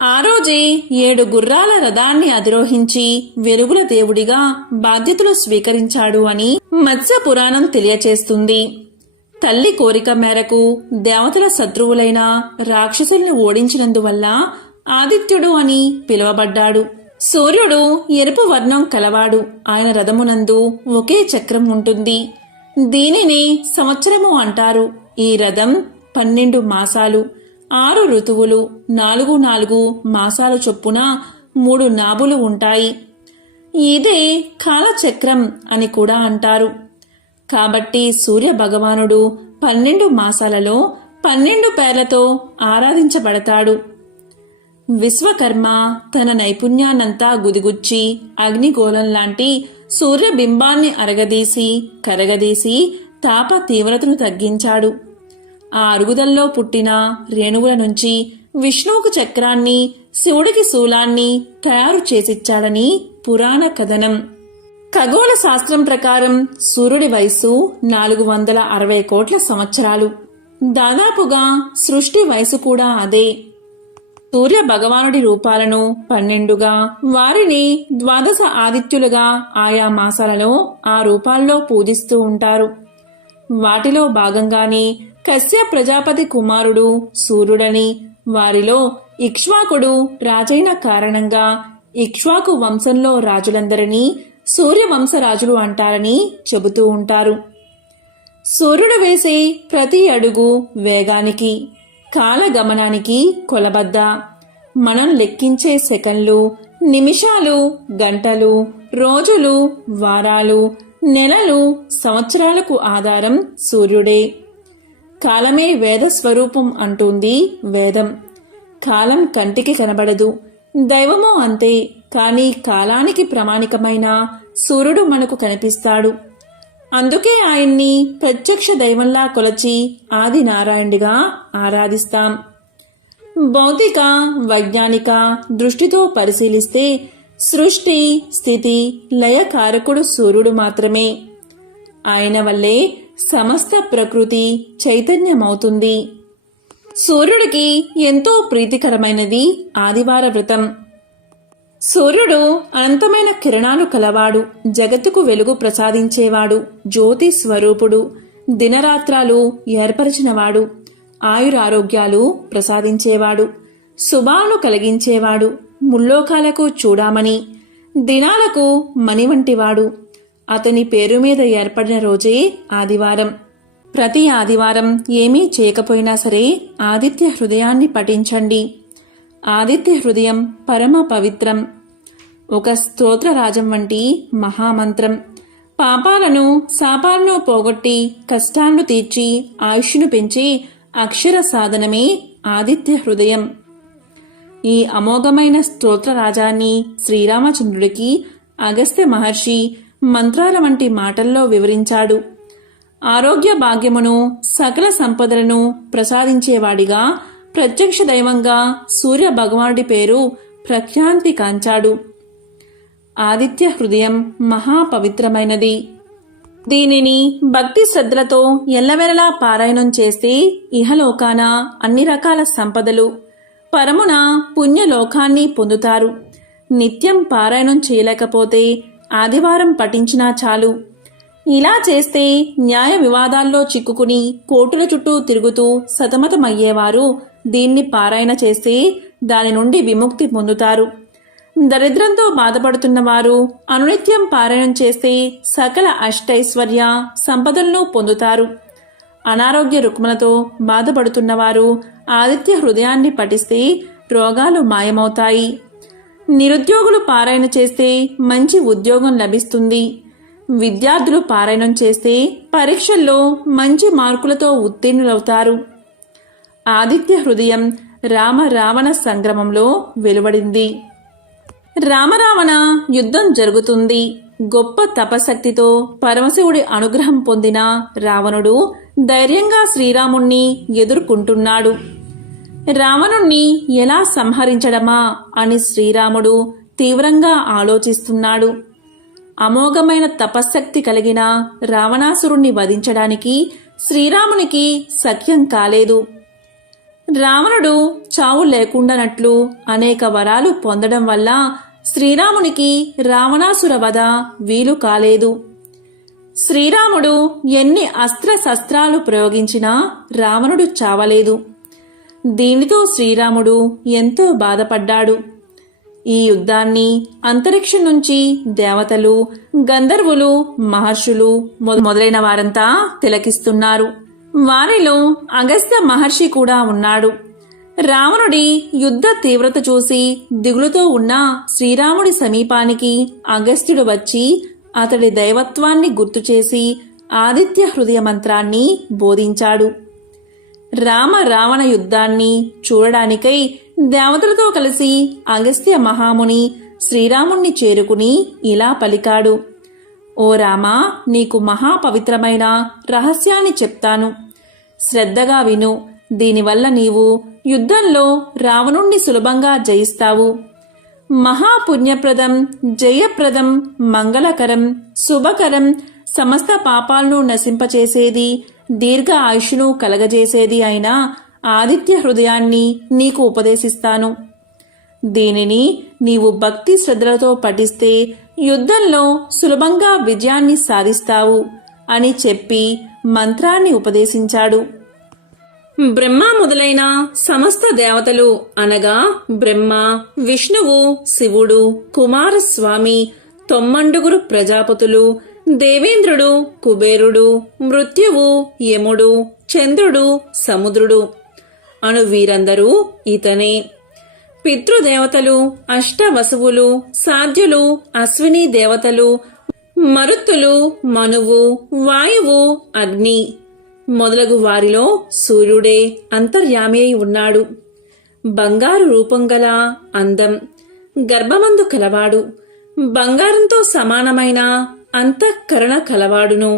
ఆ రోజే 7 గుర్రాల రథాన్ని అధిరోహించి వెలుగుల దేవుడిగా బాధ్యతలు స్వీకరించాడు అని మత్స్య పురాణం తెలియచేస్తుంది. తల్లి కోరిక మేరకు దేవతల శత్రువులైన రాక్షసుల్ని ఓడించినందువల్ల ఆదిత్యుడు అని పిలువబడ్డాడు. సూర్యుడు ఎరుపు వర్ణం కలవాడు. ఆయన రథమునందు ఒకే చక్రం ఉంటుంది. దీనిని సంవత్సరము అంటారు. ఈ రథం 12 మాసాలు, 6 ఋతువులు, 4 మాసాల చొప్పున 3 నాభులు ఉంటాయి. ఇదే కాలచక్రం అని కూడా అంటారు. కాబట్టి సూర్య భగవానుడు 12 మాసాలలో 12 పేర్లతో ఆరాధించబడతాడు. విశ్వకర్మ తన నైపుణ్యాన్నంతా గుదిగుచ్చి అగ్నిగోళం లాంటి సూర్యబింబాన్ని అరగదీసి కరగదీసి తాప తీవ్రతను తగ్గించాడు. ఆ అరుగుదల్లో పుట్టిన రేణువుల నుంచి విష్ణువుకు చక్రాన్ని, శివుడికి శూలాన్ని తయారు చేసిచ్చాడని పురాణ కథనం. ఖగోళ శాస్త్రం ప్రకారం సూర్యుడి వయస్సు 460 కోట్ల సంవత్సరాలు. దాదాపుగా సృష్టి వయసు కూడా అదే. సూర్య భగవానుడి రూపాలను 12గా, వారిని 12 ఆదిత్యులుగా ఆయా మాసాలలో ఆ రూపాల్లో పూజిస్తూ ఉంటారు. వాటిలో భాగంగానే కశ్య ప్రజాపతి కుమారుడు సూర్యుడని, వారిలో ఇక్ష్వాకుడు రాజైన కారణంగా ఇక్ష్వాకు వంశంలో రాజులందరినీ సూర్యవంశరాజులు అంటారని చెబుతూ ఉంటారు. సూర్యుడు వేసే ప్రతి అడుగు వేగానికి, కాలగమనానికి కొలబద్ద. మనం లెక్కించే సెకన్లు, నిమిషాలు, గంటలు, రోజులు, వారాలు, నెలలు, సంవత్సరాలకు ఆధారం సూర్యుడే. కాలమే వేద స్వరూపం అంటుంది వేదం. కాలం కంటికి కనబడదు, దైవమూ అంతే. కానీ కాలానికి ప్రామాణికమైన సూర్యుడు మనకు కనిపిస్తాడు. అందుకే ఆయన్ని ప్రత్యక్ష దైవంలా కొలచి ఆది నారాయణుడిగా ఆరాధిస్తాం. భౌతిక వైజ్ఞానిక దృష్టితో పరిశీలిస్తే సృష్టి స్థితి లయకారకుడు సూర్యుడు మాత్రమే. ఆయన వల్లే సమస్త ప్రకృతి చైతన్యమవుతుంది. సూర్యుడికి ఎంతో ప్రీతికరమైనది ఆదివార వ్రతం. సూర్యుడు అనంతమైన కిరణాలు కలవాడు, జగత్తుకు వెలుగు ప్రసాదించేవాడు, జ్యోతి స్వరూపుడు, దినరాత్రాలు ఏర్పరిచినవాడు, ఆయురారోగ్యాలు ప్రసాదించేవాడు, శుభాలను కలిగించేవాడు, ముల్లోకాలకు చూడామణి, దినాలకు మణి వంటివాడు. అతని పేరు మీద ఏర్పడిన రోజే ఆదివారం. ప్రతి ఆదివారం ఏమీ చేయకపోయినా సరే ఆదిత్య హృదయాన్ని పఠించండి. ఆదిత్య హృదయం పరమ పవిత్రం. ఒక స్తోత్రరాజం వంటి మహామంత్రం. పాపాలను శాపాలను పోగొట్టి కష్టాలను తీర్చి ఆయుష్ను పెంచి అక్షర సాధనమే ఆదిత్య హృదయం. ఈ అమోఘమైన స్తోత్రరాజాన్ని శ్రీరామచంద్రుడికి అగస్త్య మహర్షి మంత్రాల వంటి మాటల్లో వివరించాడు. ఆరోగ్య భాగ్యమును సకల సంపదలను ప్రసాదించేవాడిగా ప్రత్యక్ష దైవంగా సూర్య భగవానుడి పేరు ప్రఖ్యాతి కాంచాడు. ఆదిత్య హృదయం మహాపవిత్రమైనది. దీనిని భక్తి శ్రద్ధలతో ఎల్లవెల్లలా పారాయణం చేస్తే ఇహలోకాన అన్ని రకాల సంపదలు, పరమున పుణ్యలోకాన్ని పొందుతారు. నిత్యం పారాయణం చేయలేకపోతే ఆదివారం పఠించినా చాలు. ఇలా చేస్తే న్యాయ వివాదాల్లో చిక్కుకుని కోర్టుల చుట్టూ తిరుగుతూ సతమతమయ్యేవారు దీన్ని పారాయణ చేస్తే దాని నుండి విముక్తి పొందుతారు. దరిద్రంతో బాధపడుతున్నవారు అనునిత్యం పారాయణం చేస్తే సకల అష్టైశ్వర్య సంపదలను పొందుతారు. అనారోగ్య రుగ్మలతో బాధపడుతున్నవారు ఆదిత్య హృదయాన్ని పఠిస్తే రోగాలు మాయమవుతాయి. నిరుద్యోగులు పారాయణ చేస్తే మంచి ఉద్యోగం లభిస్తుంది. విద్యార్థులు పారాయణం చేస్తే పరీక్షల్లో మంచి మార్కులతో ఉత్తీర్ణులవుతారు. ఆదిత్య హృదయం రామ రావణ సంగ్రామంలో వెలువడింది. రామరావణ యుద్ధం జరుగుతుంది. గొప్ప తపశక్తితో పరమశివుడి అనుగ్రహం పొందిన రావణుడు ధైర్యంగా శ్రీరాముణ్ణి ఎదుర్కొంటున్నాడు. రావణుణ్ణి ఎలా సంహరించడమా అని శ్రీరాముడు తీవ్రంగా ఆలోచిస్తున్నాడు. అమోఘమైన తపశ్శక్తి కలిగిన రావణాసురుణ్ణి వధించడానికి శ్రీరామునికి శక్యం కాలేదు. రావణుడు చావు లేకుండానట్లు అనేక వరాలు పొందడం వల్ల శ్రీరామునికి రావణాసుర వధ వీలు కాలేదు. శ్రీరాముడు ఎన్ని అస్త్రశస్త్రాలు ప్రయోగించినా రావణుడు చావలేదు. దీనితో శ్రీరాముడు ఎంతో బాధపడ్డాడు. ఈ యుద్ధాన్ని అంతరిక్షం నుంచి దేవతలు, గంధర్వులు, మహర్షులు మొదలైన వారంతా తిలకిస్తున్నారు. వారిలో అగస్త్య మహర్షి కూడా ఉన్నాడు. రావణుడి యుద్ధ తీవ్రత చూసి దిగులుతో ఉన్న శ్రీరాముడి సమీపానికి అగస్త్యుడు వచ్చి అతడి దైవత్వాన్ని గుర్తుచేసి ఆదిత్య హృదయ మంత్రాన్ని బోధించాడు. రామ రావణ యుద్ధాన్ని చూడడానికై దేవతలతో కలిసి అగస్త్య మహాముని శ్రీరాముణ్ణి చేరుకుని ఇలా పలికాడు: ఓ రామా, నీకు మహాపవిత్రమైన రహస్యాన్ని చెప్తాను. శ్రద్ధగా విను. దీనివల్ల నీవు యుద్ధంలో రావణుణ్ణి సులభంగా జయిస్తావు. మహాపుణ్యప్రదం, జయప్రదం, మంగళకరం, శుభకరం, సమస్త పాపాలను నశింపచేసేది, దీర్ఘ ఆయుష్ను కలగజేసేది అయిన ఆదిత్య హృదయాన్ని నీకు ఉపదేశిస్తాను. దీనిని నీవు భక్తి శ్రద్ధలతో పఠిస్తే యుద్ధంలో సులభంగా విజయాన్ని సాధిస్తావు అని చెప్పి మంత్రాన్ని ఉపదేశించాడు. బ్రహ్మ మొదలైన సమస్త దేవతలు అనగా బ్రహ్మ, విష్ణువు, శివుడు, కుమారస్వామి, 9 ప్రజాపతులు, దేవేంద్రుడు, కుబేరుడు, మృత్యువు, యముడు, చంద్రుడు, సముద్రుడు అను వీరందరూ ఇతనే. పితృదేవతలు, అష్టవసువులు, సాధ్యులు, అశ్విని దేవతలు, మరుత్తులు, మనువు, వాయువు, అగ్ని మొదలగు వారిలో సూర్యుడే అంతర్యామి అయి ఉన్నాడు. బంగారు రూపం గల, అందం, గర్భమందు కలవాడు, బంగారంతో సమానమైన అంతఃకరణ కలవాడును,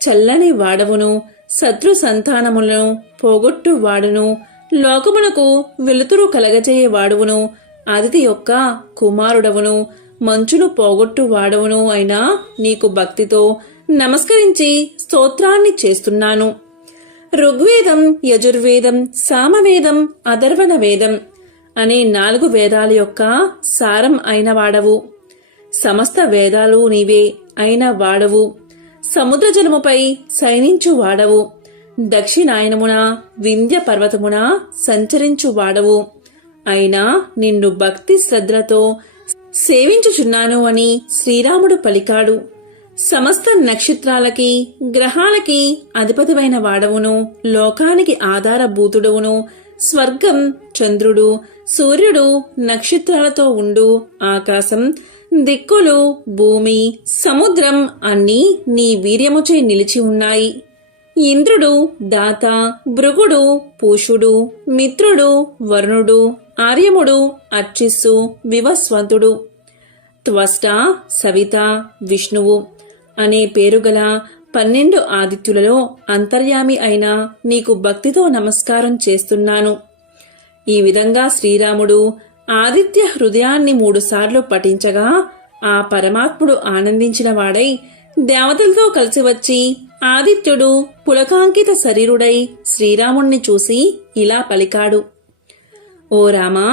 చల్లని వాడవును, శత్రు సంతానములను పోగొట్టు వాడును, లోకమునకు వెలుతురు కలగజేయవాడువును, అదితి యొక్క కుమారుడవును, మంచును పోగొట్టు వాడవును అయినా నీకు భక్తితో నమస్కరించి స్తోత్రాన్ని చేస్తున్నాను. ఋగ్వేదం, యజుర్వేదం, సామవేదం, అథర్వణ వేదం అనే 4 వేదాల యొక్క సారం అయిన వాడవు. సమస్త వేదాలు నీవే అయిన వాడవు. సముద్ర జలముపై శయనించు వాడవు. దక్షిణాయనమున వింధ్య పర్వతమున సంచరించు వాడవు. అయినా నిన్ను భక్తి శ్రద్ధలతో సేవించుచున్నాను అని శ్రీరాముడు పలికాడు. సమస్త నక్షత్రాలకి, గ్రహాలకి అధిపతివైన వాడవును, లోకానికి ఆధారభూతుడవును, స్వర్గం, చంద్రుడు, సూర్యుడు, నక్షత్రాలతో ఉండు ఆకాశం, దిక్కులు, భూమి, సముద్రం అన్నీ నీ వీర్యముచే నిలిచి ఉన్నాయి. ఇంద్రుడు, దాత, భృగుడు, పూషుడు, మిత్రుడు, వరుణుడు, ఆర్యముడు, అర్చిస్సు, వివస్వంతుడు, త్వష్ట, సవిత, విష్ణువు అనే పేరుగల 12 ఆదిత్యులలో అంతర్యామి అయిన నీకు భక్తితో నమస్కారం చేస్తున్నాను. ఈ విధంగా శ్రీరాముడు ఆదిత్య హృదయాన్ని 3 సార్లు పఠించగా ఆ పరమాత్ముడు ఆనందించిన వాడై దేవతలతో కలిసి వచ్చి ఆదిత్యుడు పులకాంకిత శరీరుడై శ్రీరాముణ్ణి చూసి ఇలా పలికాడు: ఓ రామా,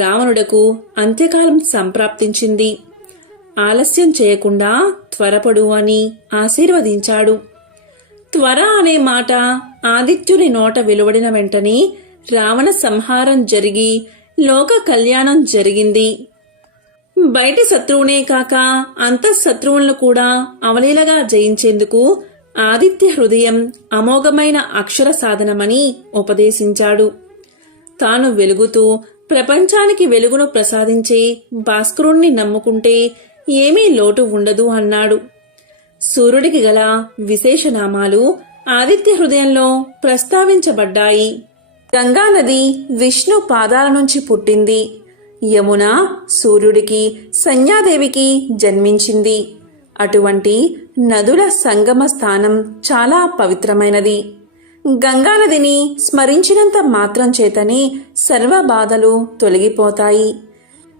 రావణుడకు అంత్యకాలం సంప్రాప్తించింది. ఆలస్యం చేయకుండా త్వరపడు అని ఆశీర్వదించాడు. త్వర అనే మాట ఆదిత్యుని నోట వెలువడిన వెంటనే రావణ సంహారం జరిగి లోక కళ్యాణం జరిగింది. బయటి శత్రువునే కాక అంతఃశత్రువులను కూడా అవలీలగా జయించేందుకు ఆదిత్య హృదయం అమోఘమైన అక్షర సాధనమని ఉపదేశించాడు. తాను వెలుగుతూ ప్రపంచానికి వెలుగును ప్రసాదించే భాస్కరుణ్ణి నమ్ముకుంటే ఏమీ లోటు ఉండదు అన్నాడు. సూర్యుడికి గల విశేషనామాలు ఆదిత్య హృదయంలో ప్రస్తావించబడ్డాయి. గంగానది విష్ణు పాదాల నుంచి పుట్టింది. యమున సూర్యుడికి, సంధ్యాదేవికి జన్మించింది. అటువంటి నదుల సంగమ స్థానం చాలా పవిత్రమైనది. గంగానదిని స్మరించినంత మాత్రం చేతనే సర్వ బాధలు తొలగిపోతాయి,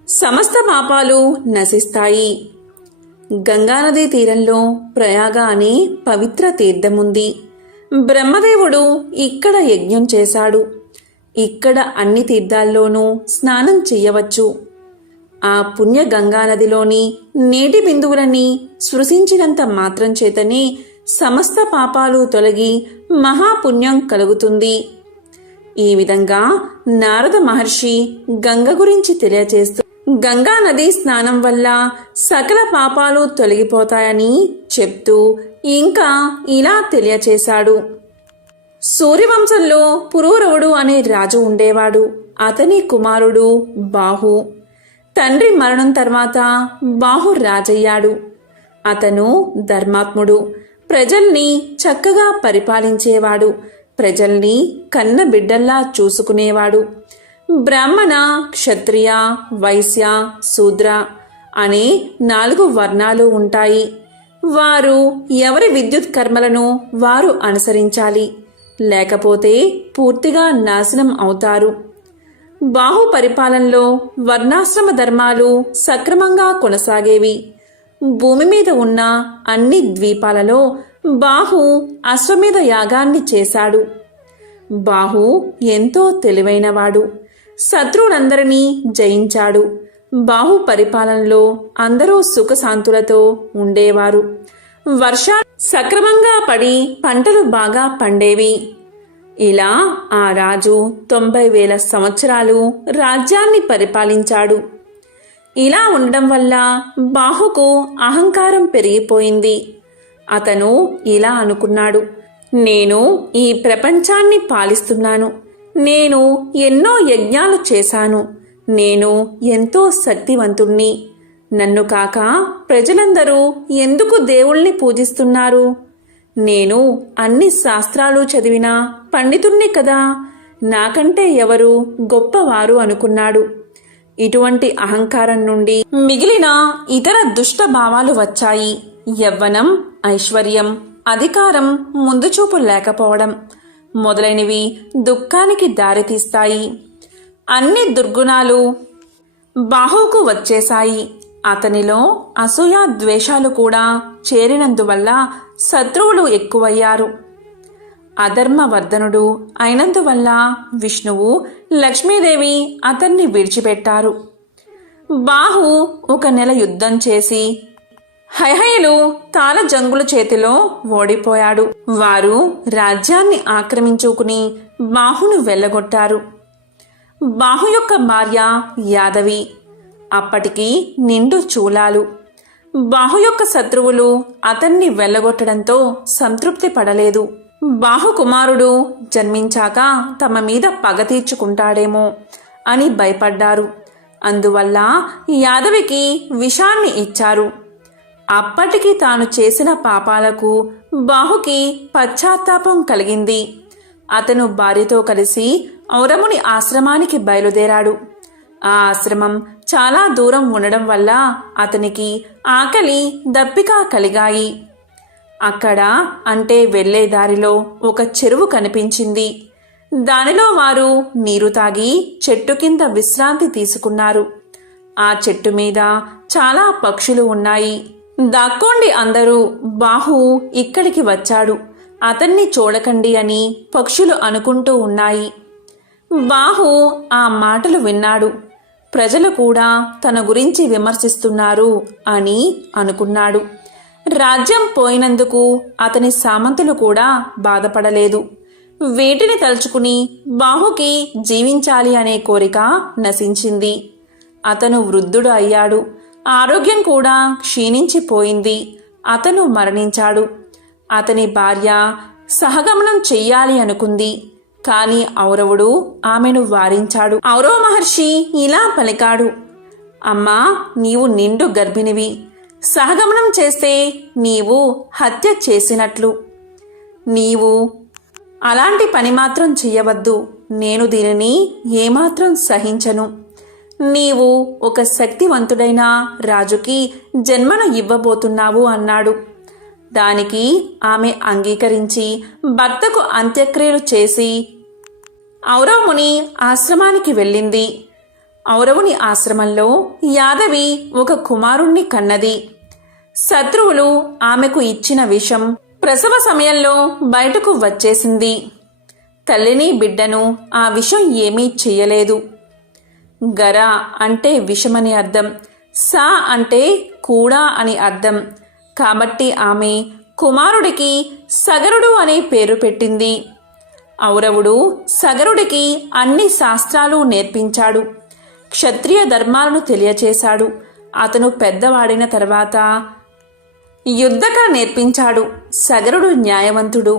సమస్త పాపాలు నశిస్తాయి. గంగానదీ తీరంలో ప్రయాగ అనే పవిత్ర తీర్థముంది. బ్రహ్మదేవుడు ఇక్కడ యజ్ఞం చేశాడు. ఇక్కడ అన్ని తీర్థాల్లోనూ స్నానం చెయ్యవచ్చు. ఆ పుణ్య గంగానదిలోని నీటి బిందువులని స్పృశించినంత మాత్రం చేతనే సమస్త పాపాలు తొలగి మహాపుణ్యం కలుగుతుంది. ఈ విధంగా నారద మహర్షి గంగ గురించి తెలియచేస్తూ గంగా నది స్నానం వల్ల సకల పాపాలు తొలగిపోతాయని చెప్తూ ఇంకా ఇలా తెలియచేశాడు. సూర్యవంశంలో పురూరవుడు అనే రాజు ఉండేవాడు. అతని కుమారుడు బాహు. తండ్రి మరణం తర్వాత బాహు రాజయ్యాడు. అతను ధర్మాత్ముడు. ప్రజల్ని చక్కగా పరిపాలించేవాడు. ప్రజల్ని కన్న బిడ్డల్లా చూసుకునేవాడు. బ్రాహ్మణ, క్షత్రియ, వైశ్య, శూద్ర అనే 4 వర్ణాలు ఉంటాయి. వారు ఎవరి విద్యుత్ కర్మలను వారు అనుసరించాలి, లేకపోతే పూర్తిగా నాశనం అవుతారు. బాహు పరిపాలనలో వర్ణాశ్రమ ధర్మాలు సక్రమంగా కొనసాగేవి. భూమి మీద ఉన్న అన్ని ద్వీపాలలో బాహు అశ్వమేధ యాగాన్ని చేశాడు. బాహు ఎంతో తెలివైనవాడు. శత్రువులందరినీ జయించాడు. బాహు పరిపాలనలో అందరూ సుఖశాంతులతో ఉండేవారు. వర్షాలు సక్రమంగా పడి పంటలు బాగా పండేవి. ఇలా ఆ రాజు 90,000 సంవత్సరాలు రాజ్యాన్ని పరిపాలించాడు. ఇలా ఉండడం వల్ల బాహుకు అహంకారం పెరిగిపోయింది. అతను ఇలా అనుకున్నాడు, నేను ఈ ప్రపంచాన్ని పాలిస్తున్నాను. నేను ఎన్నో యజ్ఞాలు చేశాను. నేను ఎంతో శక్తివంతుణ్ణి. నన్ను కాక ప్రజలందరూ ఎందుకు దేవుణ్ణి పూజిస్తున్నారు? నేను అన్ని శాస్త్రాలు చదివిన పండితుణ్ణి కదా, నాకంటే ఎవరు గొప్పవారు అనుకున్నాడు. ఇటువంటి అహంకారం నుండి మిగిలిన ఇతర దుష్ట భావాలు వచ్చాయి. యవ్వనం, ఐశ్వర్యం, అధికారం, ముందుచూపు లేకపోవడం మొదలైనవి దుఃఖానికి దారితీస్తాయి. అన్ని దుర్గుణాలు బాహుకు వచ్చేశాయి. అతనిలో అసూయ, ద్వేషాలు కూడా చేరినందువల్ల శత్రువులు ఎక్కువయ్యారు. అధర్మవర్ధనుడు అయినందువల్ల విష్ణువు, లక్ష్మీదేవి అతన్ని విడిచిపెట్టారు. బాహు 1 నెల యుద్ధం చేసి హైహయులు తాళ జంగుల చేతిలో ఓడిపోయాడు. వారు రాజ్యాన్ని ఆక్రమించుకుని బాహును వెళ్ళగొట్టారు. బాహు యొక్క భార్య యాదవి. అప్పటికి నిండు చూలాలు. బాహు యొక్క శత్రువులు అతన్ని వెళ్ళగొట్టడంతో సంతృప్తి పడలేదు. బాహు కుమారుడు జన్మించాక తమ మీద పగ తీర్చుకుంటాడేమో అని భయపడ్డారు. అందువల్ల యాదవికి విషాన్ని ఇచ్చారు. అప్పటికి తాను చేసిన పాపాలకు బాహుకి పశ్చాత్తాపం కలిగింది. అతను భార్యతో కలిసి ఔరముని ఆశ్రమానికి బయలుదేరాడు. ఆ ఆశ్రమం చాలా దూరం ఉండడం వల్ల అతనికి ఆకలి, దప్పిక కలిగాయి. అక్కడ అంటే వెళ్లే దారిలో ఒక చెరువు కనిపించింది. దానిలో వారు నీరు తాగి చెట్టు కింద విశ్రాంతి తీసుకున్నారు. ఆ చెట్టు మీద చాలా పక్షులు ఉన్నాయి. దాక్కోండి అందరూ, బాహు ఇక్కడికి వచ్చాడు, అతన్ని చూడకండి అని పక్షులు అనుకుంటూ ఉన్నాయి. బాహు ఆ మాటలు విన్నాడు. ప్రజలు కూడా తన గురించి విమర్శిస్తున్నారు అని అనుకున్నాడు. రాజ్యం పోయినందుకు అతని సామంతులు కూడా బాధపడలేదు. వీటిని తలుచుకుని బాహుకి జీవించాలి అనే కోరిక నశించింది. అతను వృద్ధుడు అయ్యాడు. ఆరోగ్యం కూడా క్షీణించిపోయింది. అతను మరణించాడు. అతని భార్య సహగమనం చెయ్యాలి అనుకుంది. కాని ఔరవుడు ఆమెను వారించాడు. ఔరవ మహర్షి ఇలా పలికాడు, అమ్మా, నీవు నిండు గర్భిణివి. సహగమనం చేస్తే నీవు హత్య చేసినట్లు. నీవు అలాంటి పని మాత్రం చెయ్యవద్దు. నేను దీనిని ఏమాత్రం సహించను. నీవు ఒక శక్తివంతుడైన రాజుకి జన్మను ఇవ్వబోతున్నావు అన్నాడు. దానికి ఆమె అంగీకరించి భర్తకు అంత్యక్రియలు చేసి ఔరవముని ఆశ్రమానికి వెళ్ళింది. ఔరవుని ఆశ్రమంలో యాదవి ఒక కుమారుణ్ణి కన్నది. శత్రువులు ఆమెకు ఇచ్చిన విషం ప్రసవ సమయంలో బయటకు వచ్చేసింది. తల్లిని బిడ్డను ఆ విషం ఏమీ చెయ్యలేదు. గర అంటే విషమని అర్థం, సా అంటే కూడా అని అర్థం. కాబట్టి ఆమె కుమారుడికి సగరుడు అనే పేరు పెట్టింది. ఔరవుడు సగరుడికి అన్ని శాస్త్రాలు నేర్పించాడు. క్షత్రియ ధర్మాలను తెలియచేశాడు. అతను పెద్దవాడైన తర్వాత యుద్ధకళ నేర్పించాడు. సగరుడు న్యాయవంతుడు,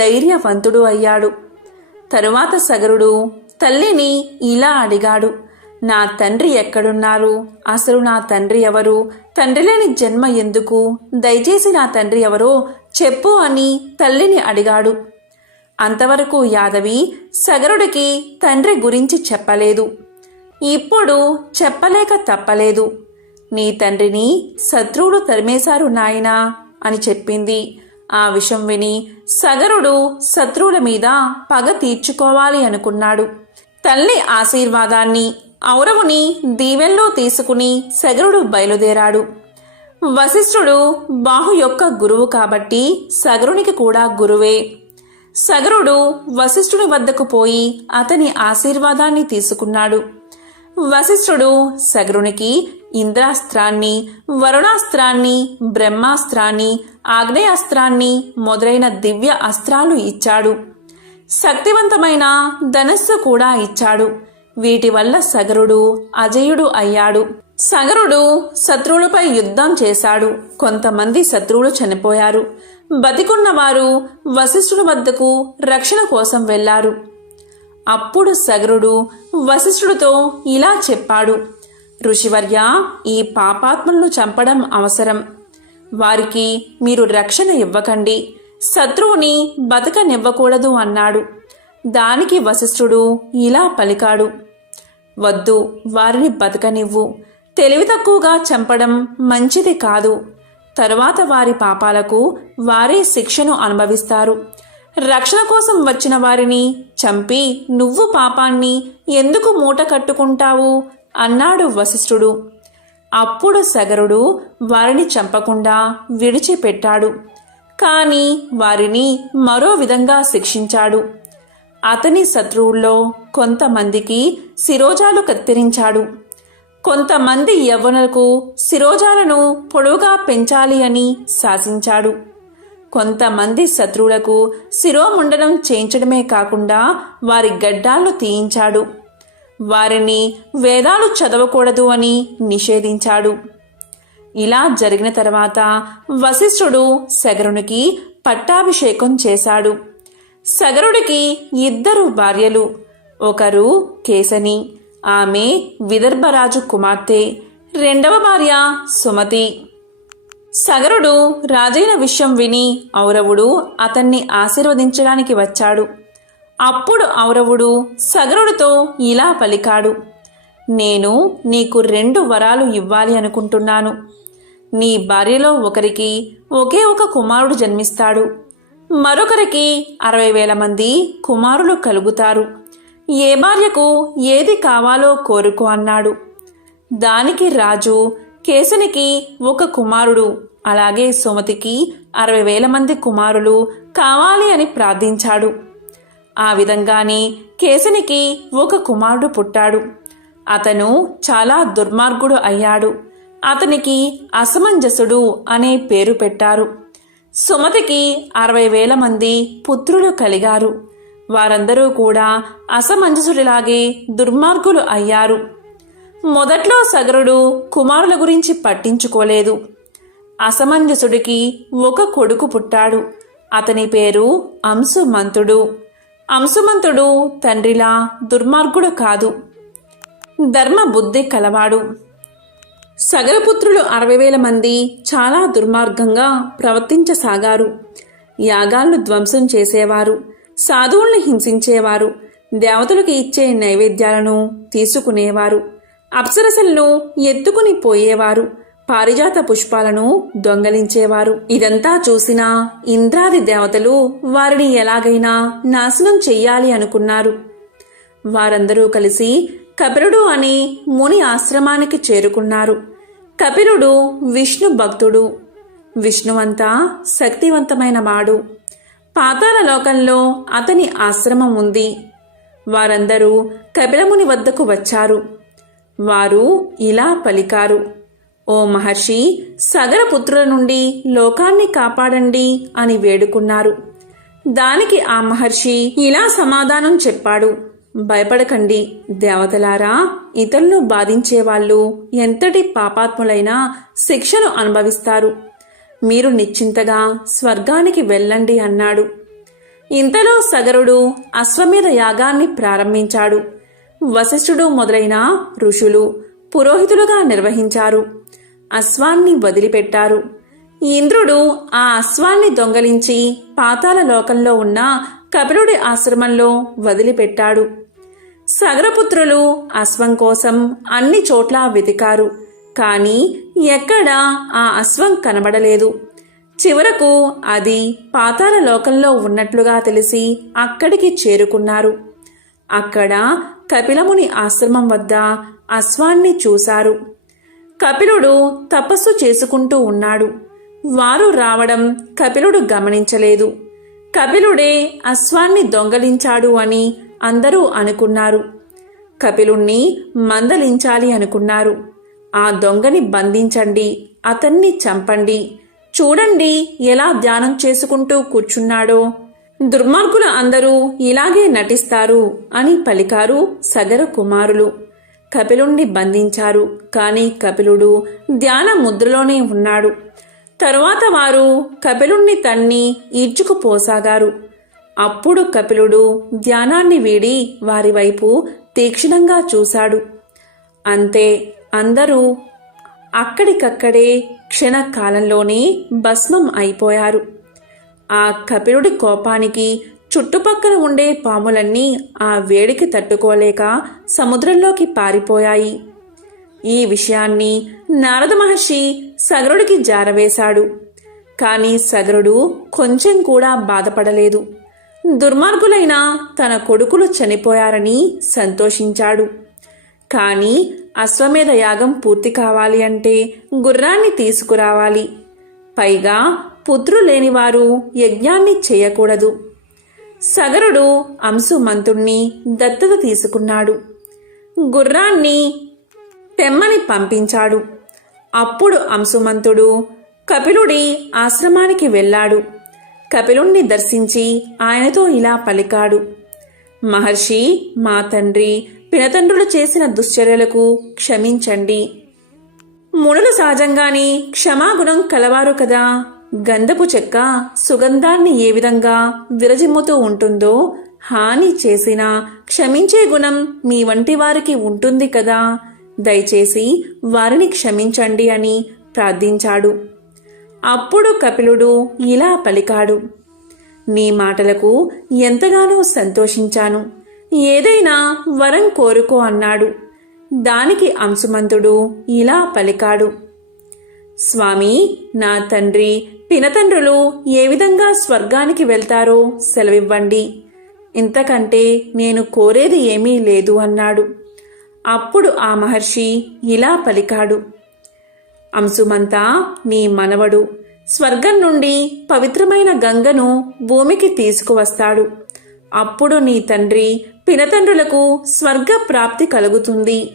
ధైర్యవంతుడు అయ్యాడు. తరువాత సగరుడు తల్లిని ఇలా అడిగాడు, నా తండ్రి ఎక్కడున్నారు? అసలు నా తండ్రి ఎవరు? తండ్రి లేని జన్మ ఎందుకు? దయచేసి నా తండ్రి ఎవరో చెప్పు అని తల్లిని అడిగాడు. అంతవరకు యాదవి సగరుడికి తండ్రి గురించి చెప్పలేదు. ఇప్పుడు చెప్పలేక తప్పలేదు. నీ తండ్రిని శత్రువులు తరిమేశారు నాయనా అని చెప్పింది. ఆ విషయం విని సగరుడు శత్రువుల మీద పగ తీర్చుకోవాలి అనుకున్నాడు. తల్లి ఆశీర్వాదాన్ని, ఔరవుని దీవెల్లో తీసుకుని సగరుడు బయలుదేరాడు. వశిష్ఠుడు బాహు యొక్క గురువు కాబట్టి సగరునికి కూడా గురువే. సగరుడు వశిష్ఠుని వద్దకు పోయి అతని ఆశీర్వాదాన్ని తీసుకున్నాడు. వశిష్ఠుడు సగరునికి ఇంద్రాస్త్రాన్ని, వరుణాస్త్రాన్ని, బ్రహ్మాస్త్రాన్ని, ఆగ్నేయాస్త్రాన్ని మొదలైన దివ్య అస్త్రాలు ఇచ్చాడు. శక్తివంతమైన ధనస్సు కూడా ఇచ్చాడు. వీటి వల్ల సగరుడు అజయుడు అయ్యాడు. సగరుడు శత్రువులపై యుద్ధం చేశాడు. కొంతమంది శత్రువులు చనిపోయారు. బతికున్నవారు వశిష్ఠుని వద్దకు రక్షణ కోసం వెళ్లారు. అప్పుడు సగరుడు వశిష్ఠుడితో ఇలా చెప్పాడు, ఋషివర్య, ఈ పాపాత్ములను చంపడం అవసరం. వారికి మీరు రక్షణ ఇవ్వకండి, శత్రువుని బతకనివ్వకూడదు అన్నాడు. దానికి వశిష్ఠుడు ఇలా పలికాడు, వద్దు, వారిని బతకనివ్వు. తెలివి తక్కువగా చంపడం మంచిది కాదు. తరువాత వారి పాపాలకు వారే శిక్షను అనుభవిస్తారు. రక్షణ కోసం వచ్చిన వారిని చంపి నువ్వు పాపాన్ని ఎందుకు మూట కట్టుకుంటావు అన్నాడు వశిష్ఠుడు. అప్పుడు సగరుడు వారిని చంపకుండా విడిచిపెట్టాడు. కాని వారిని మరో విధంగా శిక్షించాడు. అతని శత్రువుల్లో కొంతమందికి శిరోజాలు కత్తిరించాడు. కొంతమంది యవ్వనులకు శిరోజాలను పొడవుగా పెంచాలి అని శాసించాడు. కొంతమంది శత్రువులకు శిరోముండనం చేయించడమే కాకుండా వారి గడ్డాలను తీయించాడు. వారిని వేదాలు చదవకూడదు అని నిషేధించాడు. ఇలా జరిగిన తర్వాత వశిష్ఠుడు సగరునికి పట్టాభిషేకం చేశాడు. సగరుడికి 2 భార్యలు. ఒకరు కేసని, ఆమె విదర్భరాజు కుమార్తె. 2వ భార్య సుమతి. సగరుడు రాజైన విషయం విని ఔరవుడు అతన్ని ఆశీర్వదించడానికి వచ్చాడు. అప్పుడు ఔరవుడు సగరుడితో ఇలా పలికాడు, నేను నీకు 2 వరాలు ఇవ్వాలి అనుకుంటున్నాను. నీ భార్యలో ఒకరికి ఒకే ఒక కుమారుడు జన్మిస్తాడు. మరొకరికి 60,000 మంది కుమారులు కలుగుతారు. ఏ భార్యకు ఏది కావాలో కోరుకో అన్నాడు. దానికి రాజు కేసునికి ఒక కుమారుడు, అలాగే సుమతికి 60,000 మంది కుమారులు కావాలి అని ప్రార్థించాడు. ఆ విధంగానే కేసునికి ఒక కుమారుడు పుట్టాడు. అతను చాలా దుర్మార్గుడు అయ్యాడు. అతనికి అసమంజసుడు అనే పేరు పెట్టారు. సుమతికి 60,000 మంది పుత్రులు కలిగారు. వారందరూ కూడా అసమంజసుడిలాగే దుర్మార్గులు అయ్యారు. మొదట్లో సగరుడు కుమారుల గురించి పట్టించుకోలేదు. అసమంజసుడికి ఒక కొడుకు పుట్టాడు. అతని పేరు అంశుమంతుడు. అంశుమంతుడు తండ్రిలా దుర్మార్గుడు కాదు, ధర్మ బుద్ధి కలవాడు. సగరపుత్రులు 60,000 మంది చాలా దుర్మార్గంగా ప్రవర్తించసాగారు. యాగాలను ధ్వంసం చేసేవారు, సాధువుల్ని హింసించేవారు, దేవతలకు ఇచ్చే నైవేద్యాలను తీసుకునేవారు, అప్సరసలను ఎత్తుకుని పోయేవారు, పారిజాత పుష్పాలను దొంగలించేవారు. ఇదంతా చూసిన ఇంద్రాది దేవతలు వారిని ఎలాగైనా నాశనం చెయ్యాలి అనుకున్నారు. వారందరూ కలిసి కపిలుడు అనే ముని ఆశ్రమానికి చేరుకున్నారు. కపిలుడు విష్ణు భక్తుడు. విష్ణువంతా శక్తివంతమైన వాడు. పాతాళ లోకంలో అతని ఆశ్రమం ఉంది. వారందరూ కపిలముని వద్దకు వచ్చారు. వారు ఇలా పలికారు, ఓ మహర్షి, సగరపుత్రుల నుండి లోకాన్ని కాపాడండి అని వేడుకున్నారు. దానికి ఆ మహర్షి ఇలా సమాధానం చెప్పాడు, భయపడకండి దేవతలారా, ఇతరులను బాధించేవాళ్ళు ఎంతటి పాపాత్ములైనా శిక్షను అనుభవిస్తారు. మీరు నిశ్చింతగా స్వర్గానికి వెళ్ళండి అన్నాడు. ఇంతలో సగరుడు అశ్వమేధ యాగాన్ని ప్రారంభించాడు. వశిష్ఠుడు మొదలైన ఋషులు పురోహితులుగా నిర్వహించారు. అశ్వాన్ని వదిలిపెట్టారు. ఇంద్రుడు ఆ అశ్వాన్ని దొంగలించి పాతాళ లోకంలో ఉన్న కపిలుడి ఆశ్రమంలో వదిలిపెట్టాడు. సగరపుత్రులు అశ్వం కోసం అన్ని చోట్ల వెతికారు. కాని ఎక్కడా ఆ అశ్వం కనబడలేదు. చివరకు అది పాతాళ లోకంలో ఉన్నట్లుగా తెలిసి అక్కడికి చేరుకున్నారు. అక్కడ కపిలముని ఆశ్రమం వద్ద అశ్వాన్ని చూశారు. కపిలుడు తపస్సు చేసుకుంటూ ఉన్నాడు. వారు రావడం కపిలుడు గమనించలేదు. కపిలుడే అశ్వాన్ని దొంగలించాడు అని అందరూ అనుకున్నారు. కపిలుణ్ణి మందలించాలి అనుకున్నారు. ఆ దొంగని బంధించండి, అతన్ని చంపండి, చూడండి ఎలా ధ్యానం చేసుకుంటూ కూర్చున్నాడో. దుర్మార్గుల అందరూ ఇలాగే నటిస్తారు అని పలికారు సగర కుమారులు. కపిలుణ్ణి బంధించారు. కాని కపిలుడు ధ్యాన ముద్రలోనే ఉన్నాడు. తరువాత వారు కపిలుణ్ణి తన్ని ఈడ్చుకుపోసాగారు. అప్పుడు కపిలుడు ధ్యానాన్ని వీడి వారి వైపు తీక్షణంగా చూశాడు. అంతే, అందరూ అక్కడికక్కడే క్షణకాలంలోనే భస్మం అయిపోయారు. ఆ కపిలుడి కోపానికి చుట్టుపక్కల ఉండే పాములన్నీ ఆ వేడికి తట్టుకోలేక సముద్రంలోకి పారిపోయాయి. ఈ విషయాన్ని నారద మహర్షి సగరుడికి జారవేశాడు. కాని సగరుడు కొంచెం కూడా బాధపడలేదు. దుర్మార్గులైన తన కొడుకులు చనిపోయారని సంతోషించాడు. కాని అశ్వమేధ యాగం పూర్తి కావాలి అంటే గుర్రాన్ని తీసుకురావాలి. పైగా పుత్రులు లేనివారు యజ్ఞాన్ని చేయకూడదు. సగరుడు అంశుమంతుణ్ణి దత్తత తీసుకున్నాడు. గుర్రాన్ని తెమ్మని పంపించాడు. అప్పుడు అంశుమంతుడు కపిలుడి ఆశ్రమానికి వెళ్ళాడు. కపిలుణ్ణి దర్శించి ఆయనతో ఇలా పలికాడు. మహర్షి, మా తండ్రి పినతండ్రులు చేసిన దుశ్చర్యలకు క్షమించండి. మునులు సహజంగానే క్షమాగుణం కలవారు కదా. గంధపు చెక్క సుగంధాన్ని ఏ విధంగా విరజిమ్ముతూ ఉంటుందో, హాని చేసినా క్షమించే గుణం మీ వంటి వారికి ఉంటుంది కదా. దయచేసి వారిని క్షమించండి అని ప్రార్థించాడు. అప్పుడు కపిలుడు ఇలా పలికాడు. నీ మాటలకు ఎంతగానో సంతోషించాను. ఏదైనా వరం కోరుకో అన్నాడు. దానికి అంశుమంతుడు ఇలా పలికాడు. స్వామి, నా తండ్రి పినతండ్రులు ఏ విధంగా స్వర్గానికి వెళ్తారో సెలవివ్వండి. ఇంతకంటే నేను కోరేది ఏమీ లేదు అన్నాడు. అప్పుడు ఆ మహర్షి ఇలా పలికాడు. అంశుమంతా, నీ మనవడు స్వర్గం నుండి పవిత్రమైన గంగను భూమికి తీసుకువస్తాడు. అప్పుడు నీ తండ్రి పినతండ్రులకు స్వర్గ ప్రాప్తి కలుగుతుంది.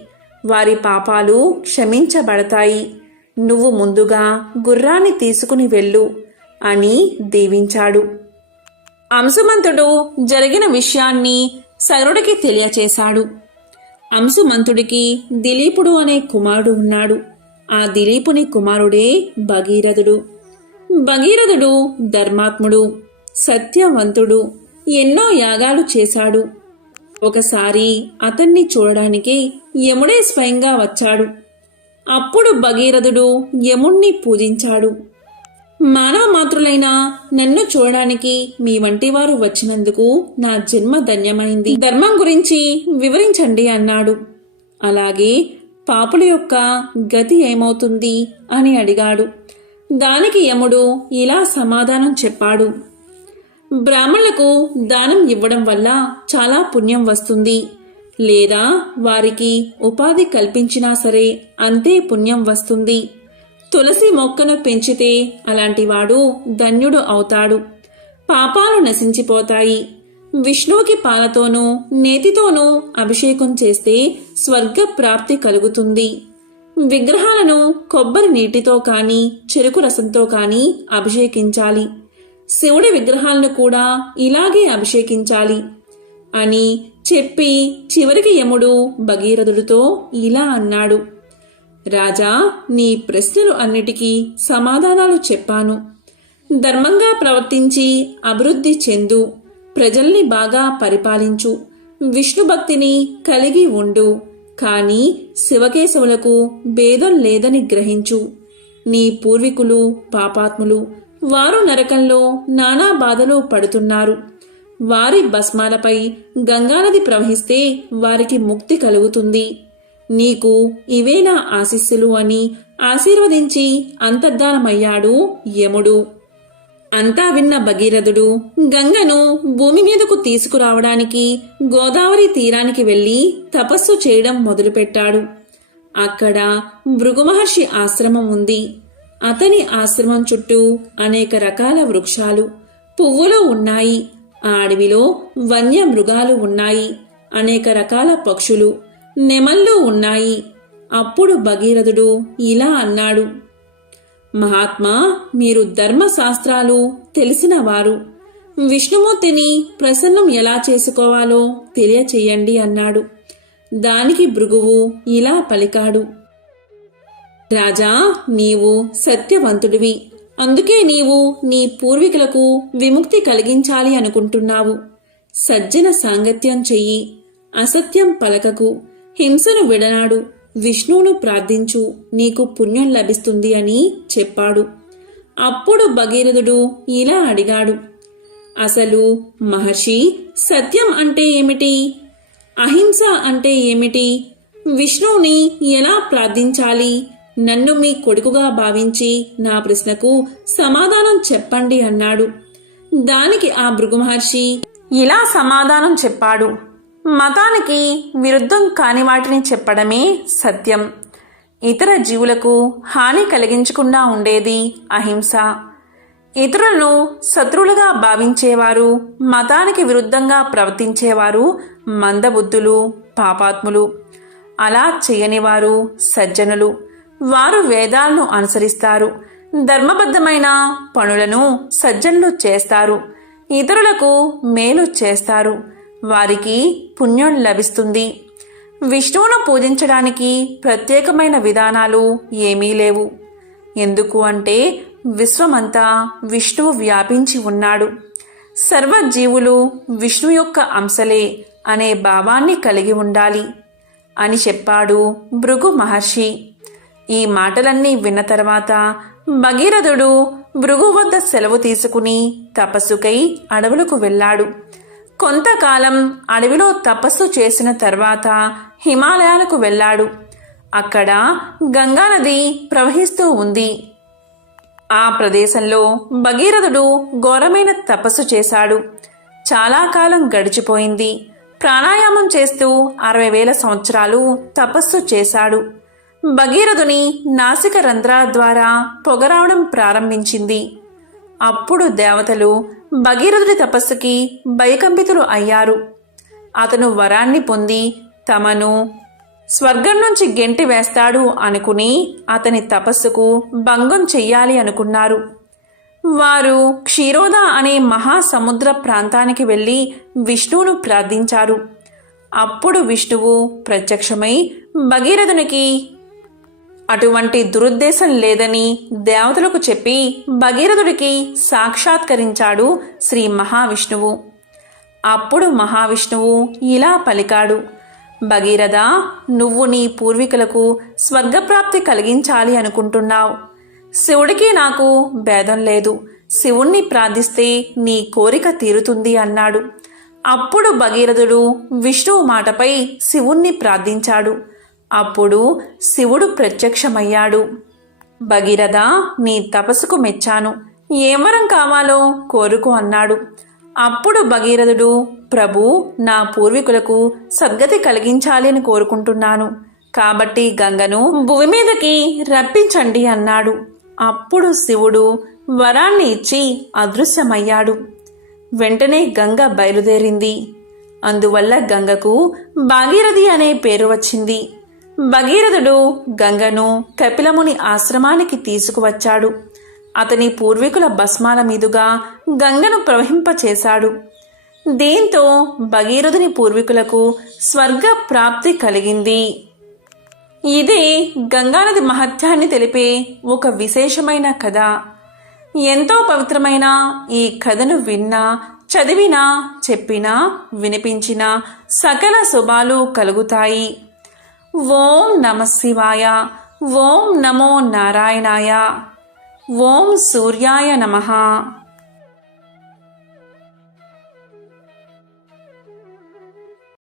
వారి పాపాలు క్షమించబడతాయి. నువ్వు ముందుగా గుర్రాన్ని తీసుకుని వెళ్ళు అని దీవించాడు. అంశుమంతుడు జరిగిన విషయాన్ని సగరుడికి తెలియచేశాడు. అంశుమంతుడికి దిలీపుడు అనే కుమారుడు ఉన్నాడు. ఆ దిలీపుని కుమారుడే భగీరథుడు. భగీరథుడు ధర్మాత్ముడు, సత్యవంతుడు, ఎన్నో యాగాలు చేశాడు. ఒకసారి అతన్ని చూడడానికి యముడే స్వయంగా వచ్చాడు. అప్పుడు భగీరథుడు యముణ్ణి పూజించాడు. మానవ మాతృలైన నన్ను చూడడానికి మీ వంటి వారు వచ్చినందుకు నా జన్మ ధన్యమైంది. ధర్మం గురించి వివరించండి అన్నాడు. అలాగే పాపుల యొక్క గతి ఏమవుతుంది అని అడిగాడు. దానికి యముడు ఇలా సమాధానం చెప్పాడు. బ్రాహ్మణులకు దానం ఇవ్వడం వల్ల చాలా పుణ్యం వస్తుంది. లేదా వారికి ఉపాధి కల్పించినా సరే అంతే పుణ్యం వస్తుంది. తులసి మొక్కను పెంచితే అలాంటివాడు ధన్యుడు అవుతాడు. పాపాలు నశించిపోతాయి. విష్ణువుకి పాలతోనూ నేతితోనూ అభిషేకం చేస్తే స్వర్గ ప్రాప్తి కలుగుతుంది. విగ్రహాలను కొబ్బరి నీటితో కానీ చెరుకు రసంతో కానీ అభిషేకించాలి. శివుడి విగ్రహాలను కూడా ఇలాగే అభిషేకించాలి అని చెప్పి చివరికి యముడు భగీరథుడితో ఇలా అన్నాడు: రాజా, నీ ప్రశ్నలు అన్నిటికీ సమాధానాలు చెప్పాను. ధర్మంగా ప్రవర్తించి అభివృద్ధి చెందు, ప్రజల్ని బాగా పరిపాలించు, విష్ణు భక్తిని కలిగి ఉండు. కానీ శివకేశవులకు భేదం లేదని గ్రహించు. నీ పూర్వీకులు పాపాత్ములు, వారు నరకంలో నానా బాధలు పడుతున్నారు. వారి భస్మాలపై గంగానది ప్రవహిస్తే వారికి ముక్తి కలుగుతుంది. నీకు ఇవే నా ఆశీస్సులు అని ఆశీర్వదించి అంతర్ధానమయ్యాడు యముడు. అంతా విన్న భగీరథుడు గంగను భూమి మీదకు తీసుకురావడానికి గోదావరి తీరానికి వెళ్లి తపస్సు చేయడం మొదలుపెట్టాడు. అక్కడ భృగు మహర్షి ఆశ్రమం ఉంది. అతని ఆశ్రమం చుట్టూ అనేక రకాల వృక్షాలు, పువ్వులు ఉన్నాయి. ఆ అడవిలో వన్య మృగాలు ఉన్నాయి. అనేక రకాల పక్షులు, నెమళ్ళు ఉన్నాయి. అప్పుడు భగీరథుడు ఇలా అన్నాడు: మహాత్మా, మీరు ధర్మశాస్త్రాలు తెలిసినవారు. విష్ణుమూర్తిని ప్రసన్నం ఎలా చేసుకోవాలో తెలియచేయండి అన్నాడు. దానికి భృగువు ఇలా పలికాడు: రాజా, నీవు సత్యవంతుడివి. అందుకే నీవు నీ పూర్వీకులకు విముక్తి కలిగించాలి అనుకుంటున్నావు. సజ్జన సాంగత్యం చెయ్యి, అసత్యం పలకకు, హింసను విడనాడు, విష్ణువును ప్రార్థించు, నీకు పుణ్యం లభిస్తుంది అని చెప్పాడు. అప్పుడు భగీరథుడు ఇలా అడిగాడు: అసలు మహర్షి, సత్యం అంటే ఏమిటి? అహింస అంటే ఏమిటి? విష్ణువుని ఎలా ప్రార్థించాలి? నన్ను మీ కొడుకుగా భావించి నా ప్రశ్నకు సమాధానం చెప్పండి అన్నాడు. దానికి ఆ భృగు మహర్షి ఇలా సమాధానం చెప్పాడు: మతానికి విరుద్ధం కాని వాటిని చెప్పడమే సత్యం. ఇతర జీవులకు హాని కలిగించకుండా ఉండేది అహింస. ఇతరులను శత్రువులుగా భావించేవారు, మతానికి విరుద్ధంగా ప్రవర్తించేవారు మందబుద్ధులు, పాపాత్ములు. అలా చేయనివారు సజ్జనులు. వారు వేదాలను అనుసరిస్తారు. ధర్మబద్ధమైన పనులను సజ్జనులు చేస్తారు. ఇతరులకు మేలు చేస్తారు. వారికి పుణ్యం లభిస్తుంది. విష్ణువును పూజించడానికి ప్రత్యేకమైన విధానాలు ఏమీ లేవు. ఎందుకు అంటే విశ్వమంతా విష్ణువు వ్యాపించి ఉన్నాడు. సర్వజీవులు విష్ణు యొక్క అంశలే అనే భావాన్ని కలిగి ఉండాలి అని చెప్పాడు భృగు మహర్షి. ఈ మాటలన్నీ విన్న తర్వాత భగీరథుడు భృగు వద్ద సెలవు తీసుకుని తపస్సుకై అడవులకు వెళ్ళాడు. కొంతకాలం అడవిలో తపస్సు చేసిన తర్వాత హిమాలయాలకు వెళ్ళాడు. అక్కడ గంగానది ప్రవహిస్తూ ఉంది. ఆ ప్రదేశంలో భగీరథుడు ఘోరమైన తపస్సు చేశాడు. చాలా కాలం గడిచిపోయింది. ప్రాణాయామం చేస్తూ 60,000 సంవత్సరాలు తపస్సు చేశాడు. భగీరథుని నాసిక రంధ్రాల ద్వారా పొగరావడం ప్రారంభించింది. అప్పుడు దేవతలు భగీరథుడి తపస్సుకి భయకంపితులు అయ్యారు. అతను వరాన్ని పొంది తమను స్వర్గం నుంచి గెంటి వేస్తాడు అనుకుని అతని తపస్సుకు భంగం చెయ్యాలి అనుకున్నారు. వారు క్షీరోద అనే మహాసముద్ర ప్రాంతానికి వెళ్ళి విష్ణువును ప్రార్థించారు. అప్పుడు విష్ణువు ప్రత్యక్షమై భగీరథునికి అటువంటి దురుద్దేశం లేదని దేవతలకు చెప్పి భగీరథుడికి సాక్షాత్కరించాడు శ్రీ మహావిష్ణువు. అప్పుడు మహావిష్ణువు ఇలా పలికాడు: భగీరథ, నువ్వు నీ పూర్వీకులకు స్వర్గప్రాప్తి కలిగించాలి అనుకుంటున్నావు. శివుడికి నాకు భేదం లేదు. శివుణ్ణి ప్రార్థిస్తే నీ కోరిక తీరుతుంది అన్నాడు. అప్పుడు భగీరథుడు విష్ణువు మాటపై శివుణ్ణి ప్రార్థించాడు. అప్పుడు శివుడు ప్రత్యక్షమయ్యాడు. భగీరథ, నీ తపస్సుకు మెచ్చాను. ఏం వరం కావాలో కోరుకో అన్నాడు. అప్పుడు భగీరథుడు, ప్రభు, నా పూర్వీకులకు సద్గతి కలిగించాలి అని కోరుకుంటున్నాను. కాబట్టి గంగను భూమి మీదకి రప్పించండి అన్నాడు. అప్పుడు శివుడు వరాన్ని ఇచ్చి అదృశ్యమయ్యాడు. వెంటనే గంగ బయలుదేరింది. అందువల్ల గంగకు భాగీరథి అనే పేరు వచ్చింది. భగీరథుడు గంగను కపిలముని ఆశ్రమానికి తీసుకువచ్చాడు. అతని పూర్వీకుల భస్మాల మీదుగా గంగను ప్రవహింపచేశాడు. దీంతో భగీరథుని పూర్వీకులకు స్వర్గ ప్రాప్తి కలిగింది. ఇదే గంగానది మహత్యాన్ని తెలిపే ఒక విశేషమైన కథ. ఎంతో పవిత్రమైన ఈ కథను విన్నా, చదివినా, చెప్పినా, వినిపించినా సకల శుభాలు కలుగుతాయి. ఓం నమః శివాయ. ఓం నమో నారాయణాయ. ఓం సూర్యాయ నమః.